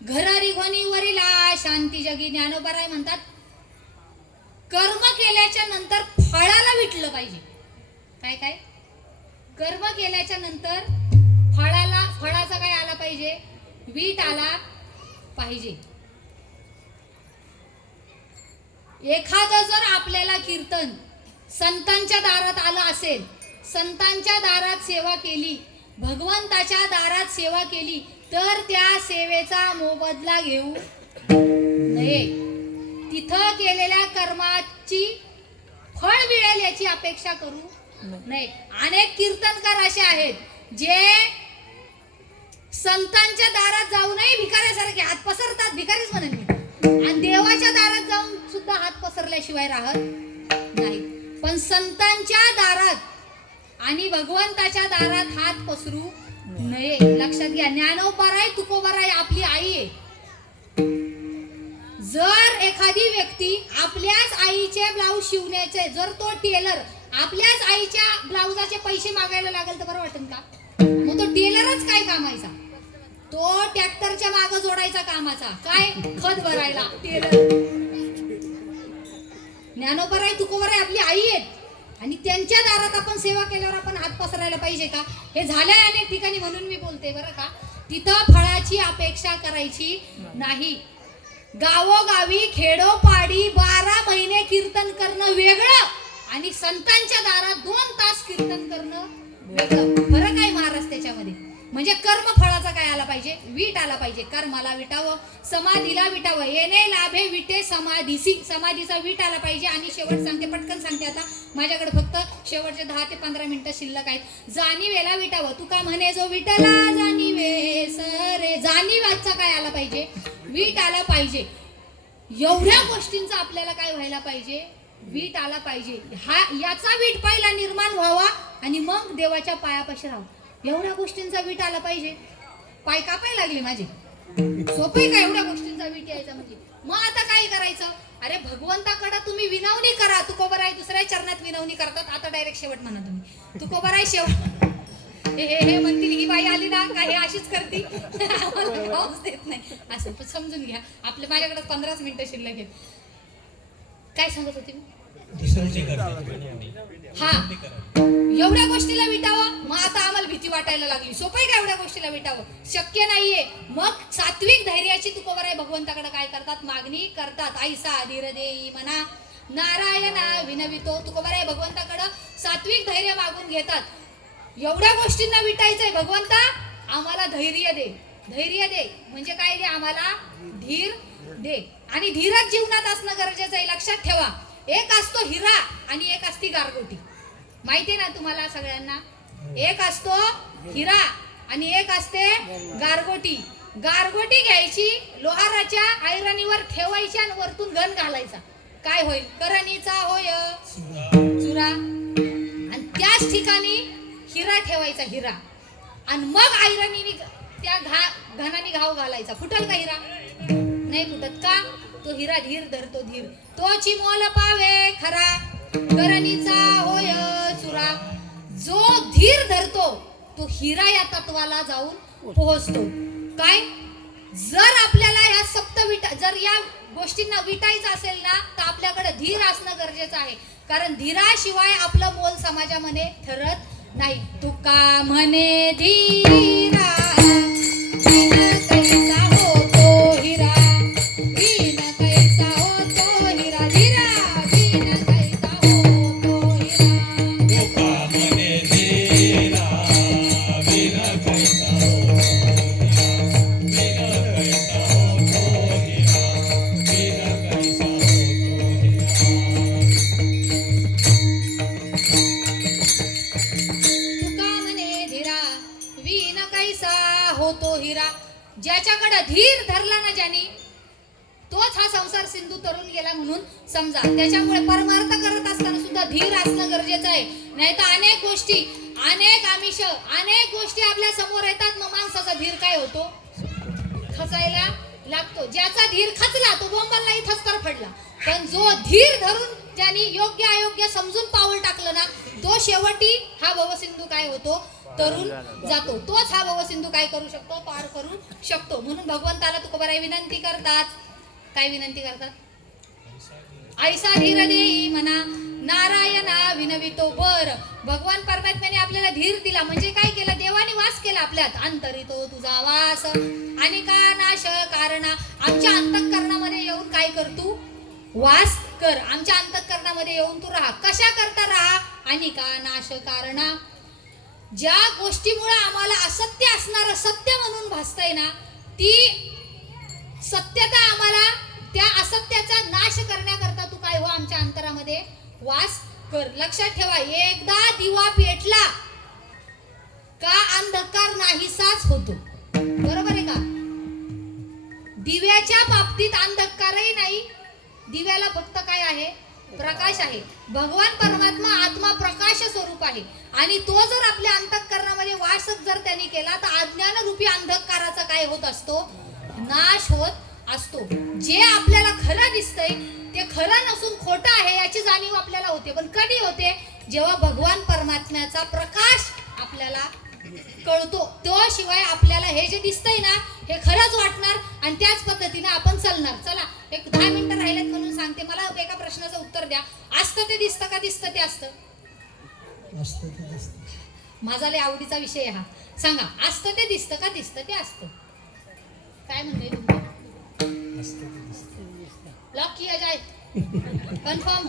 घरारी घोणीवरीला शांती जगी. ज्ञानोबराय म्हणतात कर्म केल्याच्या नंतर फळाला विटलं पाहिजे. काय काय कर्म केल्याच्या नंतर फळाचा काय आला पाहिजे, वीट आला पाहिजे. एखादं जर आपल्याला कीर्तन संतांच्या दारात आलं असेल, संतांच्या दारात सेवा केली, भगवंताच्या दारात सेवा केली, तर त्या सेवेचा मोबदला घेऊ नये. तिथं केलेल्या कर्माची फळ मिळेल याची अपेक्षा करू नये. अनेक कीर्तनकार असे आहेत जे संतांच्या दारात जाऊनही भिकाऱ्यासारखे हात पसरतात, भिकारीच म्हणेन मी, आणि देवाच्या दारात जाऊन सुद्धा हात पसरल्याशिवाय राहत नाही. पण संतांच्या दारात आणि भगवंताच्या दारात हात पसरू नये. लक्षात घ्या. ज्ञानोबराय तुकोबराय आपली आई आहे. जर एखादी व्यक्ती आपल्याच आईचे ब्लाऊज शिवण्याचे, जर तो टेलर आपल्याच आईच्या ब्लाऊजाचे पैसे मागायला लागेल तर बरं वाटेल का? मग तो टेलरच काय कामायचा? तो ट्रॅक्टरच्या मागे जोडायचा कामाचा, काय खत भरायला टेलर. ज्ञानोबराय तुकोबराय आपली आई आहेत आणि त्यांच्या दारात आपण सेवा केल्यावर आपण हात पसरायला पाहिजे का? हे झालंय अनेक ठिकाणी, म्हणून मी बोलते बरं का. तिथं फळाची अपेक्षा करायची नाही. गावोगावी खेडोपाडी 12 महिने कीर्तन करणं वेगळं आणि संतांच्या दारात 2 तास कीर्तन करणं वेगळं. फरक आहे महाराज त्याच्यामध्ये. म्हणजे कर्म फळाचा काय आला पाहिजे, वीट आला पाहिजे. कर्माला विटावं, समाधीला विटावं. येणे लाभे विटे समाधीसी. समाधीचा वीट आला पाहिजे. आणि शेवट सांगते, पटकन सांगते आता, माझ्याकडे फक्त शेवटचे 10 ते 15 मिनिटं शिल्लक आहेत. जाणीवेला विटावं. तुका म्हणे जो विटला जाणीवे सरे. जाणीवाचा काय आला पाहिजे, वीट आला पाहिजे. एवढ्या गोष्टींचा आपल्याला काय व्हायला पाहिजे, वीट आला पाहिजे. याचा वीट पहिला निर्माण व्हावा आणि मग देवाच्या पायापाशी राहावं. एवढ्या गोष्टींचा वीट आला पाहिजे. पाय कापायला लागले माझे. सोपं का एवढ्या गोष्टींचा वीट यायचा म्हणजे? मग आता काय करायचं? अरे भगवंताकडे तुम्ही विनवणी करा. तुकोबराय दुसऱ्या चरणात विनवणी करतात. आता डायरेक्ट शेवट म्हणा तुम्ही. तुकोबराय शेवट हे म्हणतील ही बाई आली ना का हे अशीच करती, पाऊस देत नाही, असं समजून घ्या. माझ्याकडे 15 मिनिटं शिल्लक आहेत. काय सांगत होते मी? हा, एवढ्या गोष्टीला विटावं. मग आता आम्हाला भीती वाटायला लागली. सोपं आहे का एवढ्या गोष्टीला विटावं? शक्य नाहीये. मग सात्विक धैर्याची तुकोबराय भगवंताकडे काय करतात, मागणी करतात. ऐसा धीर देई म्हणा नारायणा विनवितो. तुकोबराय भगवंताकडे सात्विक धैर्य मागून घेतात. एवढ्या गोष्टींना विटायचंय, भगवंता आम्हाला धैर्य दे. धैर्य दे म्हणजे काय दे? आम्हाला धीर दे. आणि धीरच जीवनात असणं गरजेचं आहे. लक्षात ठेवा. एक असतो हिरा आणि एक असती गारगोटी. माहितीये ना तुम्हाला सगळ्यांना? एक असतो हिरा आणि एक असते गारगोटी. गारगोटी घ्यायची, लोहाराच्या ऐरणीवर ठेवायची आणि वरतून घन घालायचा. काय होईल? करणीचा होय चुरा. आणि त्याच ठिकाणी हिरा ठेवायचा, हिरा. आणि मग ऐरणीने त्या घनाने घाव घालायचा. फुटल का हिरा? नाही फुटत. का? तो हिरा धीर धरतो. धीर तोची मोल पावे खरा, करणीचा होय चुरा. जो धीर धरतो तो हिरा या तत्वाला जाऊन पोहोचतो. काय? जर आपल्याला ह्या जर या गोष्टींना विटायचं असेल ना, तर आपल्याकडे धीर असणं गरजेचं आहे. कारण धीराशिवाय आपलं मोल समाजामध्ये ठरत नाही. तुका म्हणे धीरा विन कैसा होतो हिरा, विन कैसा होतो हिरा, धीरा विन कैसा होतो हिरा. तुका म्हणे धीरा विन कैसा होतो हिरा, विन कैसा होतो हिरा, विन कैसा होतो हिरा. ज्याच्याकडे धीर धरला ना ज्याने, तोच हा संसार सिंधू तरुण गेला म्हणून समजा. त्याच्यामुळे परमार्थ करत असताना सुद्धा धीर असणं गरजेचं आहे. नाहीतर अनेक गोष्टी, अनेक आमिष, अनेक गोष्टी आपल्या समोर येतात. मग माणसाचा धीर काय होतो? खचायला लागतो. ज्याचा धीर खचला तो बोंबलला इथंच तर पडला. पण जो धीर धरून ज्यांनी योग्य अयोग्य समजून पाऊल टाकलं ना, तो शेवटी हा भवसिंधू काय होतो? तरुण जातो. तोच हा भवसिंधू काय करू शकतो, पार करू शकतो. म्हणून भगवंताला तुकोबाराय विनंती करतात. काय विनंती करतात? ऐसा धीर देई म्हणा नारायणा विनवितो बर. भगवान परमात्म्याने आपल्याला धीर दिला म्हणजे काय केलं, देवाने वास केला आपल्यात. अंतरितो तुझा वास आणि का नाश कारणा. आमच्या अंतःकरणामध्ये येऊन काय कर, तू वास कर. आमच्या अंतःकरणामध्ये येऊन तू राहा. कशा करता राहा, आणि का नाश कारणा. ज्या गोष्टीमुळे आम्हाला असत्य असणार सत्य म्हणून भासतंय ना, ती सत्यता आम्हाला त्या असत्याचा नाश करण्याकरता तू काय हो, आमच्या अंतरामध्ये वास कर. लक्षात ठेवा, एकदा दिवा पेटला का अंधकार नाहीसाच होतो. बरोबर आहे का? दिव्याच्या बाबतीत अंधकारही नाही, दिव्याला फक्त काय आहे, प्रकाश आहे. भगवान परमात्मा आत्मा प्रकाश स्वरूप आहे आणि तो जर आपल्या अंतःकरणामध्ये वास जर त्यांनी केला तर अज्ञान रूपी अंधकाराचा काय होत असतो, नाश होत असतो. जे आपल्याला खरं दिसतंय ते खरं नसून खोटं आहे याची जाणीव आपल्याला होते. पण कधी होते, जेव्हा भगवान परमात्म्याचा प्रकाश आपल्याला कळतो. तो शिवाय आपल्याला हे जे दिसतंय ना हे खरंच वाटणार आणि त्याच पद्धतीने आपण चालणार. चला एक 10 मिनिटं राहिलेत म्हणून सांगते. मला एका प्रश्नाचं उत्तर द्या. असतं ते दिसतं का दिसतं ते असतं? माझा लय आवडीचा विषय हा. सांगा, असतं ते दिसतं का दिसतं ते असतं? काय म्हणणे तुम्ही? लॉक किया जाए, कन्फर्म.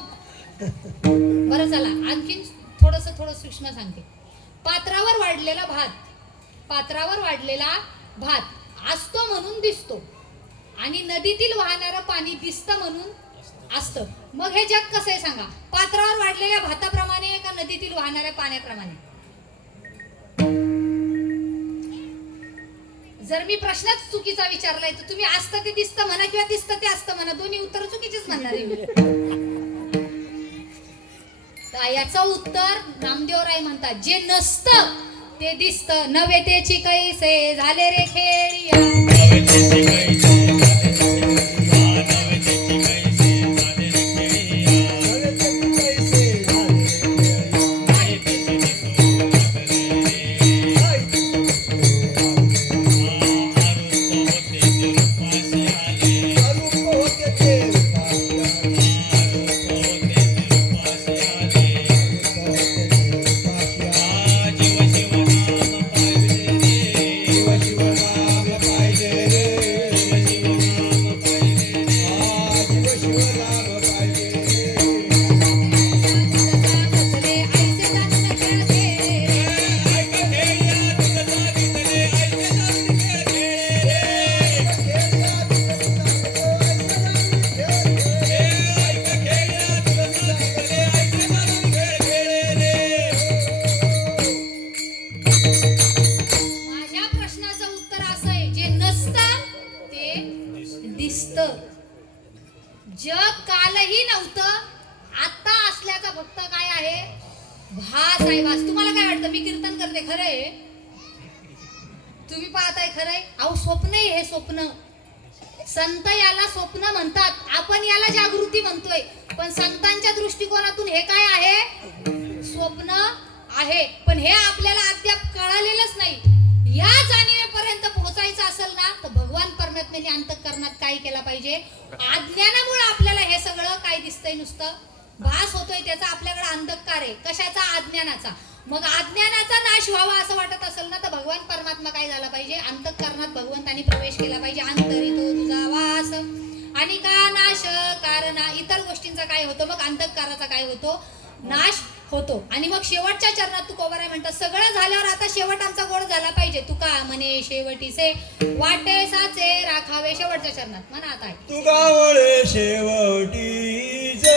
बरं चला आणखीन थोडं सूक्ष्म सांगते. पात्रावर वाढलेला भात, पात्रावर वाढलेला भात असतो म्हणून दिसतो आणि नदीतील वाहणारं पाणी दिसतं म्हणून असतं. मग हे जग कसं आहे सांगा? पात्रावर वाढलेल्या भाताप्रमाणे का नदीतील वाहणाऱ्या पाण्याप्रमाणे? जर मी प्रश्नच चुकीचा विचारलाय तर तुम्ही असतं ते दिसतं म्हणा किंवा दिसतं ते असतं म्हणा, दोन्ही उत्तर चुकीचीच म्हणणार आहे. याचं उत्तर नामदेवराय म्हणतात, जे नसतं ते दिसतं. नव्हे तेची कैसे झाले रे खेळिया. जग कालही नव्हतं, आता असल्याचा फक्त काय आहे, भास आहे. भास. तुम्हाला काय वाटतं मी कीर्तन करते खरं आहे, तुम्ही पाहताय खरं आहे? अहो स्वप्न आहे हे, स्वप्न. संत याला स्वप्न म्हणतात, आपण याला जागृती म्हणतोय. पण संतांच्या दृष्टिकोनातून हे काय आहे, स्वप्न आहे. पण हे आपल्याला अद्याप कळालेलंच नाही. या जाणीवेपर्यंत पोहोचायचं असेल ना तर भगवान परमात्म्याने अंतःकरणात काय केला पाहिजे, अज्ञानामुळे आपल्याला हे सगळं काय दिसतंय, नुसतं भास होतोय, त्याचा आपल्याकडे अंधकार आहे. कशाचा, अज्ञानाचा. मग अज्ञानाचा नाश व्हावा असं वाटत असेल ना तर भगवान परमात्मा काय झाला पाहिजे, अंतःकरणात भगवंतानी प्रवेश केला पाहिजे. अंतरितो तुझा वास आणि का नाश कारणा. इतर गोष्टींचा काय होतो, मग अंतःकरणाचा काय होतो, नाश होतो. आणि मग शेवटच्या चरणात तुकोबाराय म्हणतात, सगळं झाल्यावर आता शेवट आमचा गोड झाला पाहिजे. तुका म्हणे शेवटीचे वाटे साचे राखावे. शेवटच्या चरणात म्हणा आता, तुका वळे शेवटीचे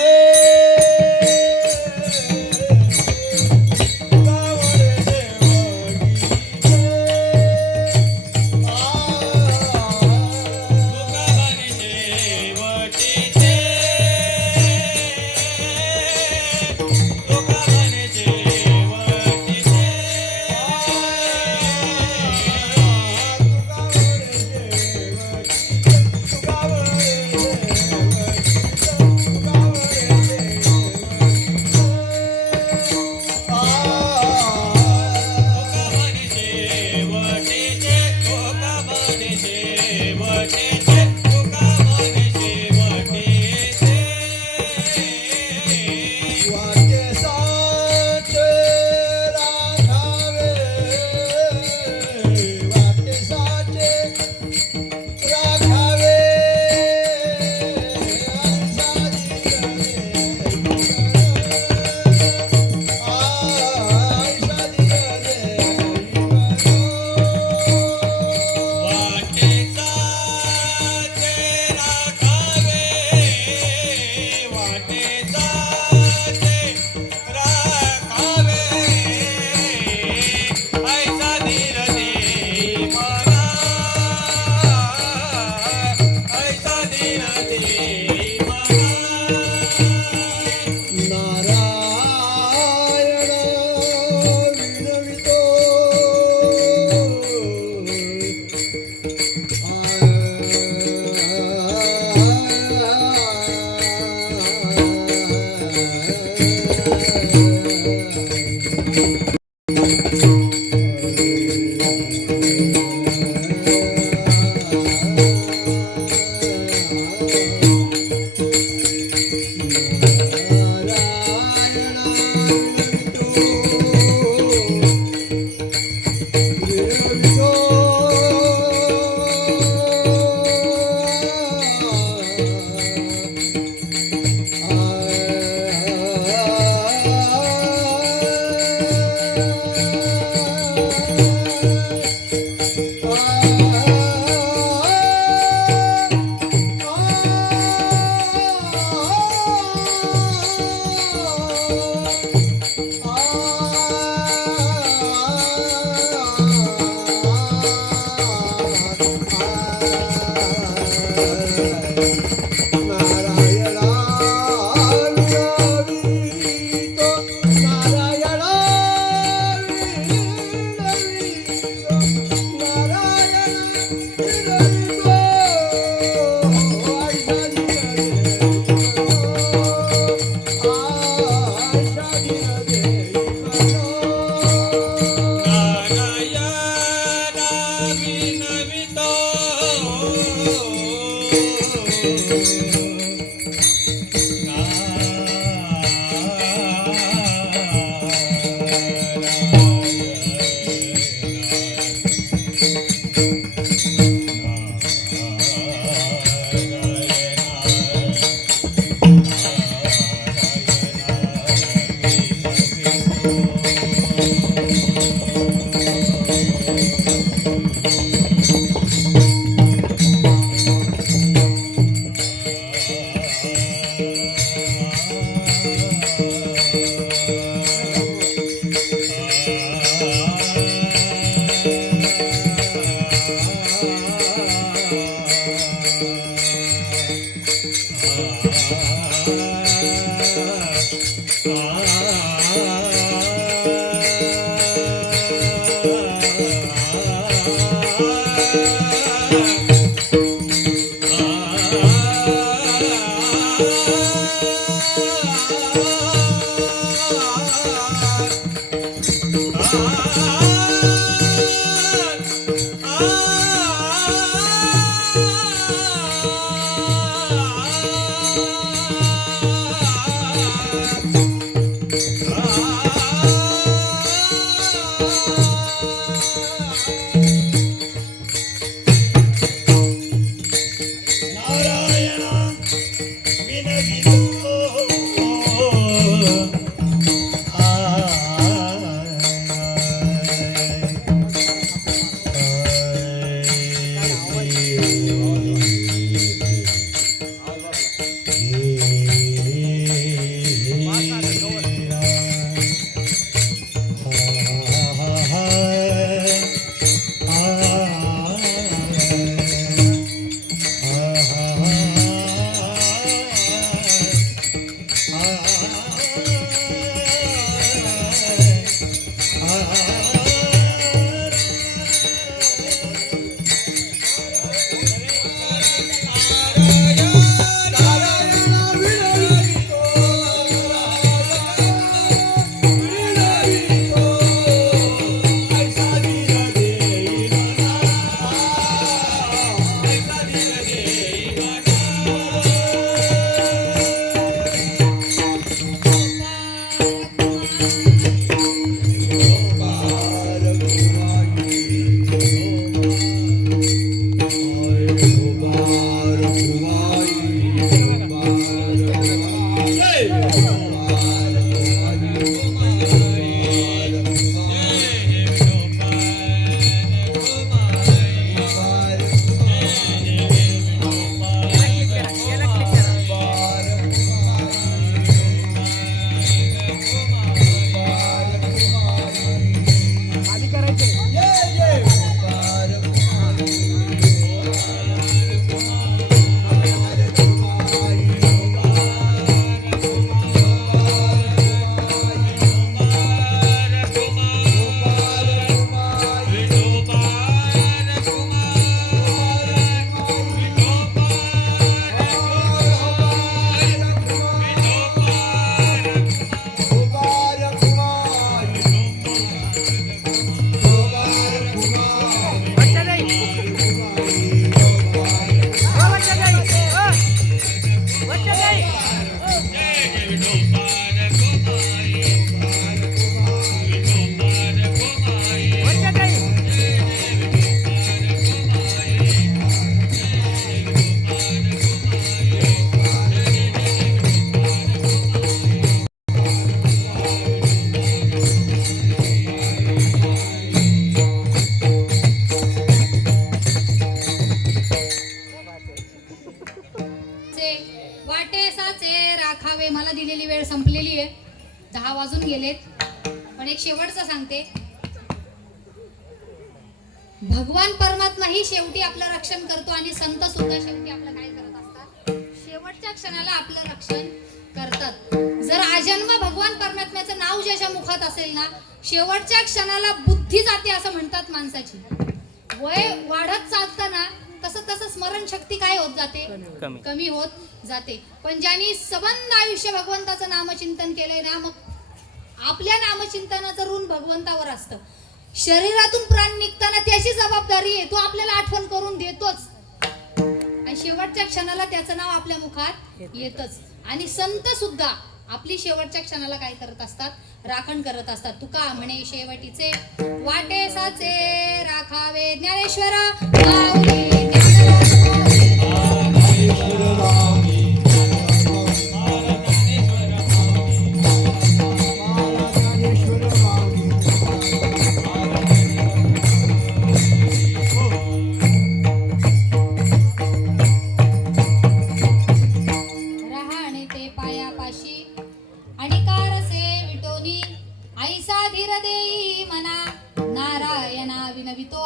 वाटेसाचे राखावे. मला दिलेली वेळ संपलेली आहे, 10 वाजून गेलेत. पण एक शेवटचं सांगते, भगवान परमात्मा ही शेवटी आपलं रक्षण करतो आणि संत सुद्धा शेवटी आपलं काय करत असतात, शेवटच्या क्षणाला आपलं रक्षण करतात. जर आजन्म भगवान परमात्म्याचं नाव ज्याच्या मुखात असेल ना, शेवटच्या क्षणाला बुद्धी जाते असं म्हणतात माणसाची. वय वाढत चालताना तसं तसं स्मरणशक्ती काय होत जाते, कमी होत जाते. पण ज्यांनी सबंध आयुष्य भगवंताचं नामचिंतन केलंय ना, मग आपल्या नामचिंतनाचं ऋण भगवंतावर असतं. शरीरातून प्राण निघताना त्याची जबाबदारी आहे, तो आपल्याला आठवण करून देतोच आणि शेवटच्या क्षणाला त्याचं नाव आपल्या मुखात येतच. आणि संत सुद्धा आपली शेवटच्या क्षणाला काय करत असतात, राखण करत असतात. तुका म्हणे शेवटीचे वाटेसाचे राखावे. ज्ञानेश्वर माऊली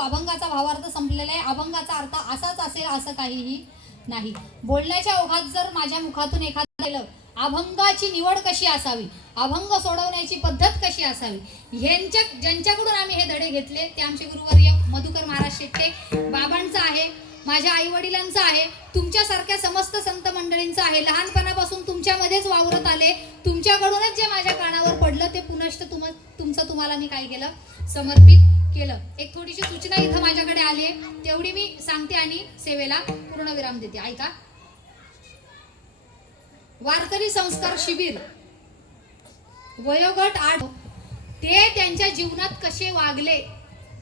अभंगाचा भावार्थ संपलेला आहे. अभंगाचा अर्थ असाच असेल असं काहीही नाही. बोलण्याच्या ओघात जर माझ्या मुखातून एखादं गेलं, अभंगाची निवड कशी असावी, अभंग सोडवण्याची पद्धत कशी असावी, ज्यांच्याकडून आम्ही हे धडे घेतले ते आमचे गुरुवर्य मधुकर महाराज शेट्टे बाबांचं आहे, माझ्या आई वडिलांचं आहे, तुमच्यासारख्या समस्त संत मंडळींचं आहे. लहानपणापासून तुमच्यामध्येच वावरत आले, तुमच्याकडूनच जे माझ्या कानावर पडलं ते पुनश्च तुमचं तुम्हाला मी काय केलं, समर्पित केलं. एक थोडीशी सूचना इथं माझ्याकडे आली आहे, तेवढी मी सांगते आणि सेवेला पूर्णविराम देते. ऐका. वारकरी संस्कार शिबिर वयोगट 8, ते त्यांच्या जीवनात कसे वागले,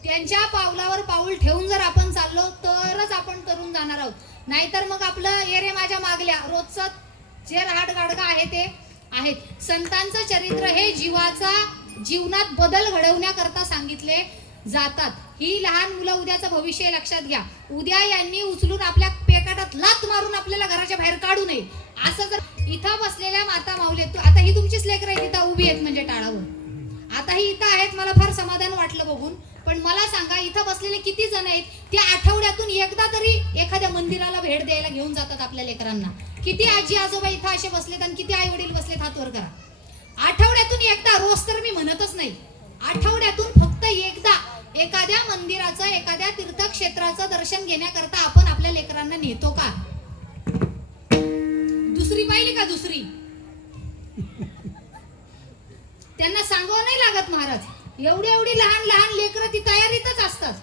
त्यांच्या पावलावर पाऊल ठेवून जर आपण चाललो तरच आपण तरुण जाणार आहोत. नाहीतर मग आपलं ये रे माझ्या मागल्या रोजचं जे रहाट गाडगा आहे ते आहेत. संतांचं चरित्र हे जीवनात बदल घडवण्याकरता सांगितले जातात. ही लहान मुलं उद्याचं भविष्य लक्षात घ्या. उद्या यांनी उचलून आपल्या पेकाटात लात मारून आपल्याला घराच्या बाहेर काढू नये. असं जर इथं बसलेल्या माता माऊली, आता ही तुमचीच लेकरं आहेत, इथं उभी आहेत म्हणजे टाळावर, आता ही इथं आहेत, मला फार समाधान वाटलं बघून. पण मला सांगा, इथं बसलेले किती जण आहेत ते आठवड्यातून एकदा तरी एखाद्या मंदिराला भेट द्यायला घेऊन जातात आपल्या लेकरांना? किती आजी आजोबा इथं असे बसलेत आणि किती आई वडील बसलेत, हात वर करा. आठवड्यातून एकदा, रोज तर मी म्हणतच नाही, आठवड्यातून फक्त एकदा एखाद्या मंदिराचं, एखाद्या तीर्थक्षेत्राचं दर्शन घेण्याकरता आपण आपल्या लेकरांना नेतो का? दुसरी पाहिली का? दुसरी त्यांना सांगावं नाही लागत महाराज. एवढी लहान लहान लेकरं ती तयारीतच असतात.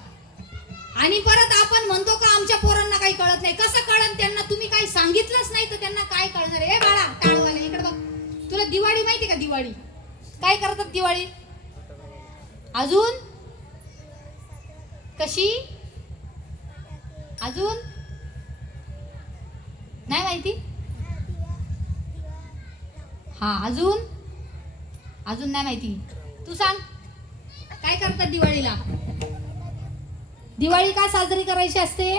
आणि परत आपण म्हणतो का आमच्या पोरांना काही कळत नाही. कसं कळत त्यांना? तुम्ही काही सांगितलंच नाही तर त्यांना काय कळणार? ए बाळा, टाळवाले इकडे बघ. तुला दिवाळी माहिती का? दिवाळी काय करतात? दिवाळी अजून कशी? अजून नाही माहिती? हा, अजून नाही माहिती? तू सांग, काय करतात दिवाळीला? दिवाळी का साजरी करायची असते?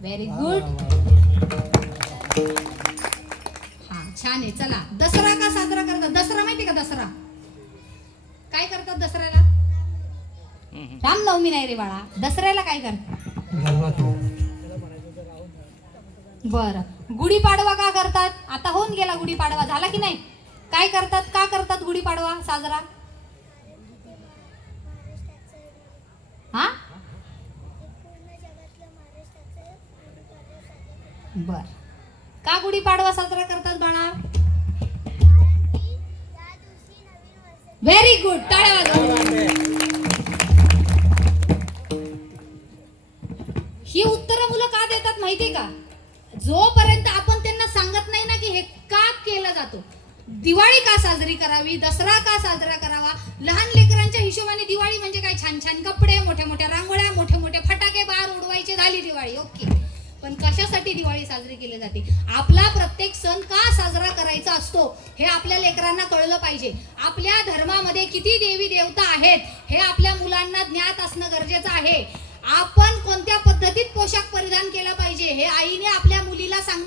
Very good. हा, छान आहे. चला, दसरा का साजरा करतात? दसरा माहिती का? दसरा काय करतात? दसऱ्याला रामनवमी नाही रे बाळा, दसऱ्याला काय करतात? बरं, गुढीपाडवा का करतात? आता होऊन गेला गुढीपाडवा, झाला की नाही? काय करतात? का करतात गुढीपाडवा साजरा? हा, बर, का गुढीपाडवा साजरा करतात बाळा? व्हेरी गुड, टाळ्या वाजवा. ही उत्तरं मुलं का देतात माहितीये का? जोपर्यंत आपण त्यांना सांगत नाही ना की हे का केलं जातो, दिवाळी का साजरी करावी, दसरा का साजरा करावा. लहान लेकरांच्या हिशोबाने दिवाळी म्हणजे काय? छान छान कपडे, मोठ्या मोठ्या रांगोळ्या, मोठे मोठे फटाके बाहेर उडवायचे, झाली दिवाळी. ओके, पण कशासाठी दिवाळी साजरी केली जाते? आपला प्रत्येक सण का साजरा करायचा असतो हे आपल्या लेकरांना कळलं पाहिजे. आपल्या धर्मामध्ये किती देवी देवता आहेत हे आपल्या मुलांना ज्ञात असणं गरजेचं आहे. आपण कोणत्या पद्धतीत पोशाख परिधान केला पाहिजे हे आईने आपल्या मुलीला सांगितलं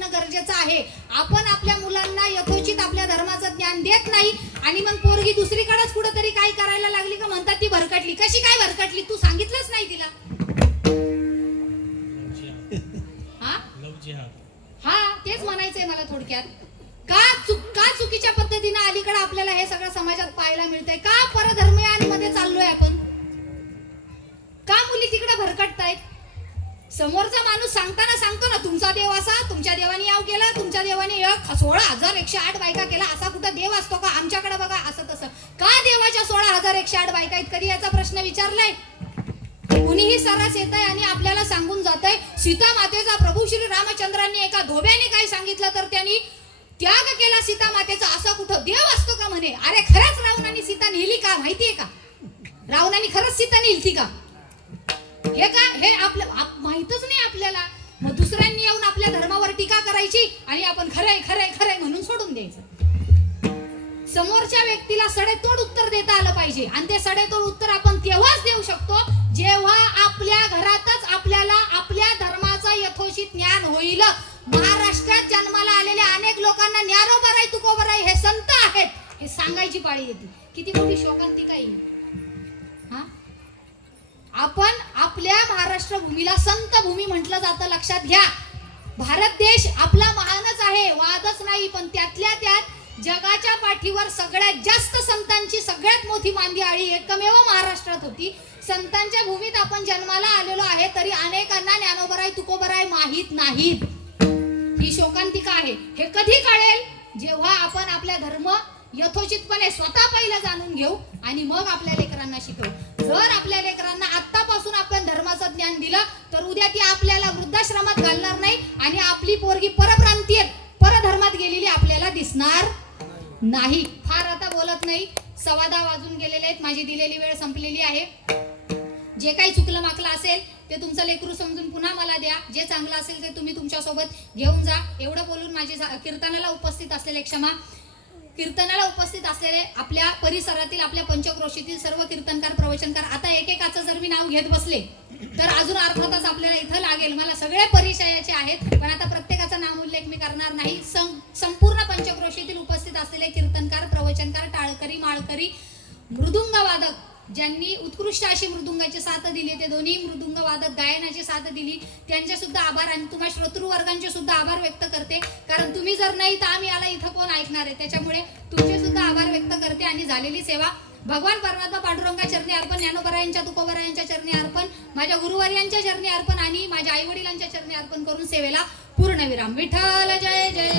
आपण आपल्या मुलांना यथोचित आपल्या धर्माचं ज्ञान देत नाही आणि मग पोरगी दुसरीकडेच कुठेतरी काही करायला लागली का म्हणतात ती भरकटली. कशी काय भरकटली? तू सांगितलंच नाही तिला. हा तेच म्हणायचंय मला थोडक्यात. का चुकीच्या पद्धतीने अलीकडे आपल्याला हे सगळं समाजात पाहायला मिळतंय? का परधर्मीयांमध्ये चाललोय आपण? का मुली तिकडे भरकटतायत? समोरचा माणूस सांगताना सांगतो ना, तुमचा देव असा, तुमच्या देवाने याव केला, तुमच्या देवाने 16,108 बायका केला. असा कुठं देव असतो का? आमच्याकडे बघा असं तसं. का देवाच्या 16,108 बायका आहेत? कधी याचा प्रश्न विचारलाय? कुणीही सरस येत आहे आणि आपल्याला सांगून जात आहे सीता मातेचा प्रभू श्री रामचंद्रांनी एका धोब्याने काय सांगितलं तर त्यांनी त्याग केला सीता मातेचा. असा कुठं देव असतो का म्हणे? अरे खरंच रावणाने सीता नेली का? माहितीये का? रावणाने खरंच सीता नेलती का? हे का हे आपलं माहितच नाही आपल्याला. मग दुसऱ्यांनी येऊन आपल्या धर्मावर टीका करायची आणि आपण खरंय खरंय खरंय म्हणून सोडून द्यायचं. समोरच्या व्यक्तीला सडेतोड उत्तर देता आलं पाहिजे आणि ते सडेतोड उत्तर आपण तेव्हाच देऊ शकतो जेव्हा आपल्या घरातच आपल्याला आपल्या धर्माचं यथोचित ज्ञान होईल. महाराष्ट्रात जन्माला आलेल्या अनेक लोकांना ज्ञानोबराय तुकोबराय हे संत आहेत हे सांगायची पाळी येते. किती मोठी शोकांतिका येईल. हा, आपण आपल्या महाराष्ट्र भूमीला संत भूमी म्हटलं जातं. लक्षात घ्या, भारत देश आपला महानच आहे, वादच नाही. पण त्यातल्या त्यात जगाच्या पाठीवर सगळ्यात जास्त संतांची सगळ्यात मोठी मांदी आळी एकमेव महाराष्ट्रात होती. संतांच्या भूमीत आपण जन्माला आलेलो आहे तरी अनेकांना ज्ञानोबराय तुकोबराय माहित नाहीत. ही शोकांतिका आहे. हे कधी कळेल? जेव्हा आपण आपल्या धर्म यथोचितपणे स्वतः पहिलं जाणून घेऊ आणि मग आपल्या लेकरांना शिकवू. जर आपल्या लेकरांना आत्तापासून आपण धर्माचं ज्ञान दिलं तर उद्या ती आपल्याला वृद्धाश्रमात घालणार नाही आणि आपली पोरगी परप्रांतीय परधर्मात गेलेली आपल्याला दिसणार नाही. फार आता बोलत नाही, 10:15 वाजून गेलेले आहेत. माझी दिलेली वेळ संपलेली आहे. जे काही चुकलं माकलं असेल ते तुमचं लेकरू समजून पुन्हा मला द्या. जे चांगलं असेल ते तुम्ही तुमच्यासोबत घेऊन जा. एवढं बोलून माझे कीर्तनाला उपस्थित असलेले कीर्तनाला उपस्थित असलेले आपल्या परिसरातील आपल्या पंचक्रोशीतील सर्व कीर्तनकार प्रवचनकार, आता एकेकाचं जर मी नाव घेत बसले तर अजून अर्थातच आपल्याला इथं लागेल. मला सगळे परिचयाचे आहेत पण आता प्रत्येकाचा नाम उल्लेख मी करणार नाही. संपूर्ण पंचक्रोशीतील उपस्थित असलेले कीर्तनकार प्रवचनकार टाळकरी माळकरी मृदुंग वादक ज्यांनी उत्कृष्ट अशी मृदुंगाची साथ दिली, ते दोन्ही मृदुंग वादक गायनाची साथ दिली, त्यांचे सुद्धा आभार आणि तुम्हा श्रोतृवर्गांचे सुद्धा आभार व्यक्त करते. कारण तुम्ही जर नाही तर आम्ही आला इथं कोण ऐकणार आहे? त्याच्यामुळे तुमचे सुद्धा आभार व्यक्त करते. आणि झालेली सेवा भगवान परमात्मा पांडुरंगा चरणी अर्पण, ज्ञानोबरायांच्या तुकोबरायांच्या चरणी अर्पण, माझ्या गुरुवर्यांच्या चरणी अर्पण आणि माझ्या आई वडिलांच्या चरणी अर्पण करून सेवेला पूर्णविराम. विठ्ठल जय जय.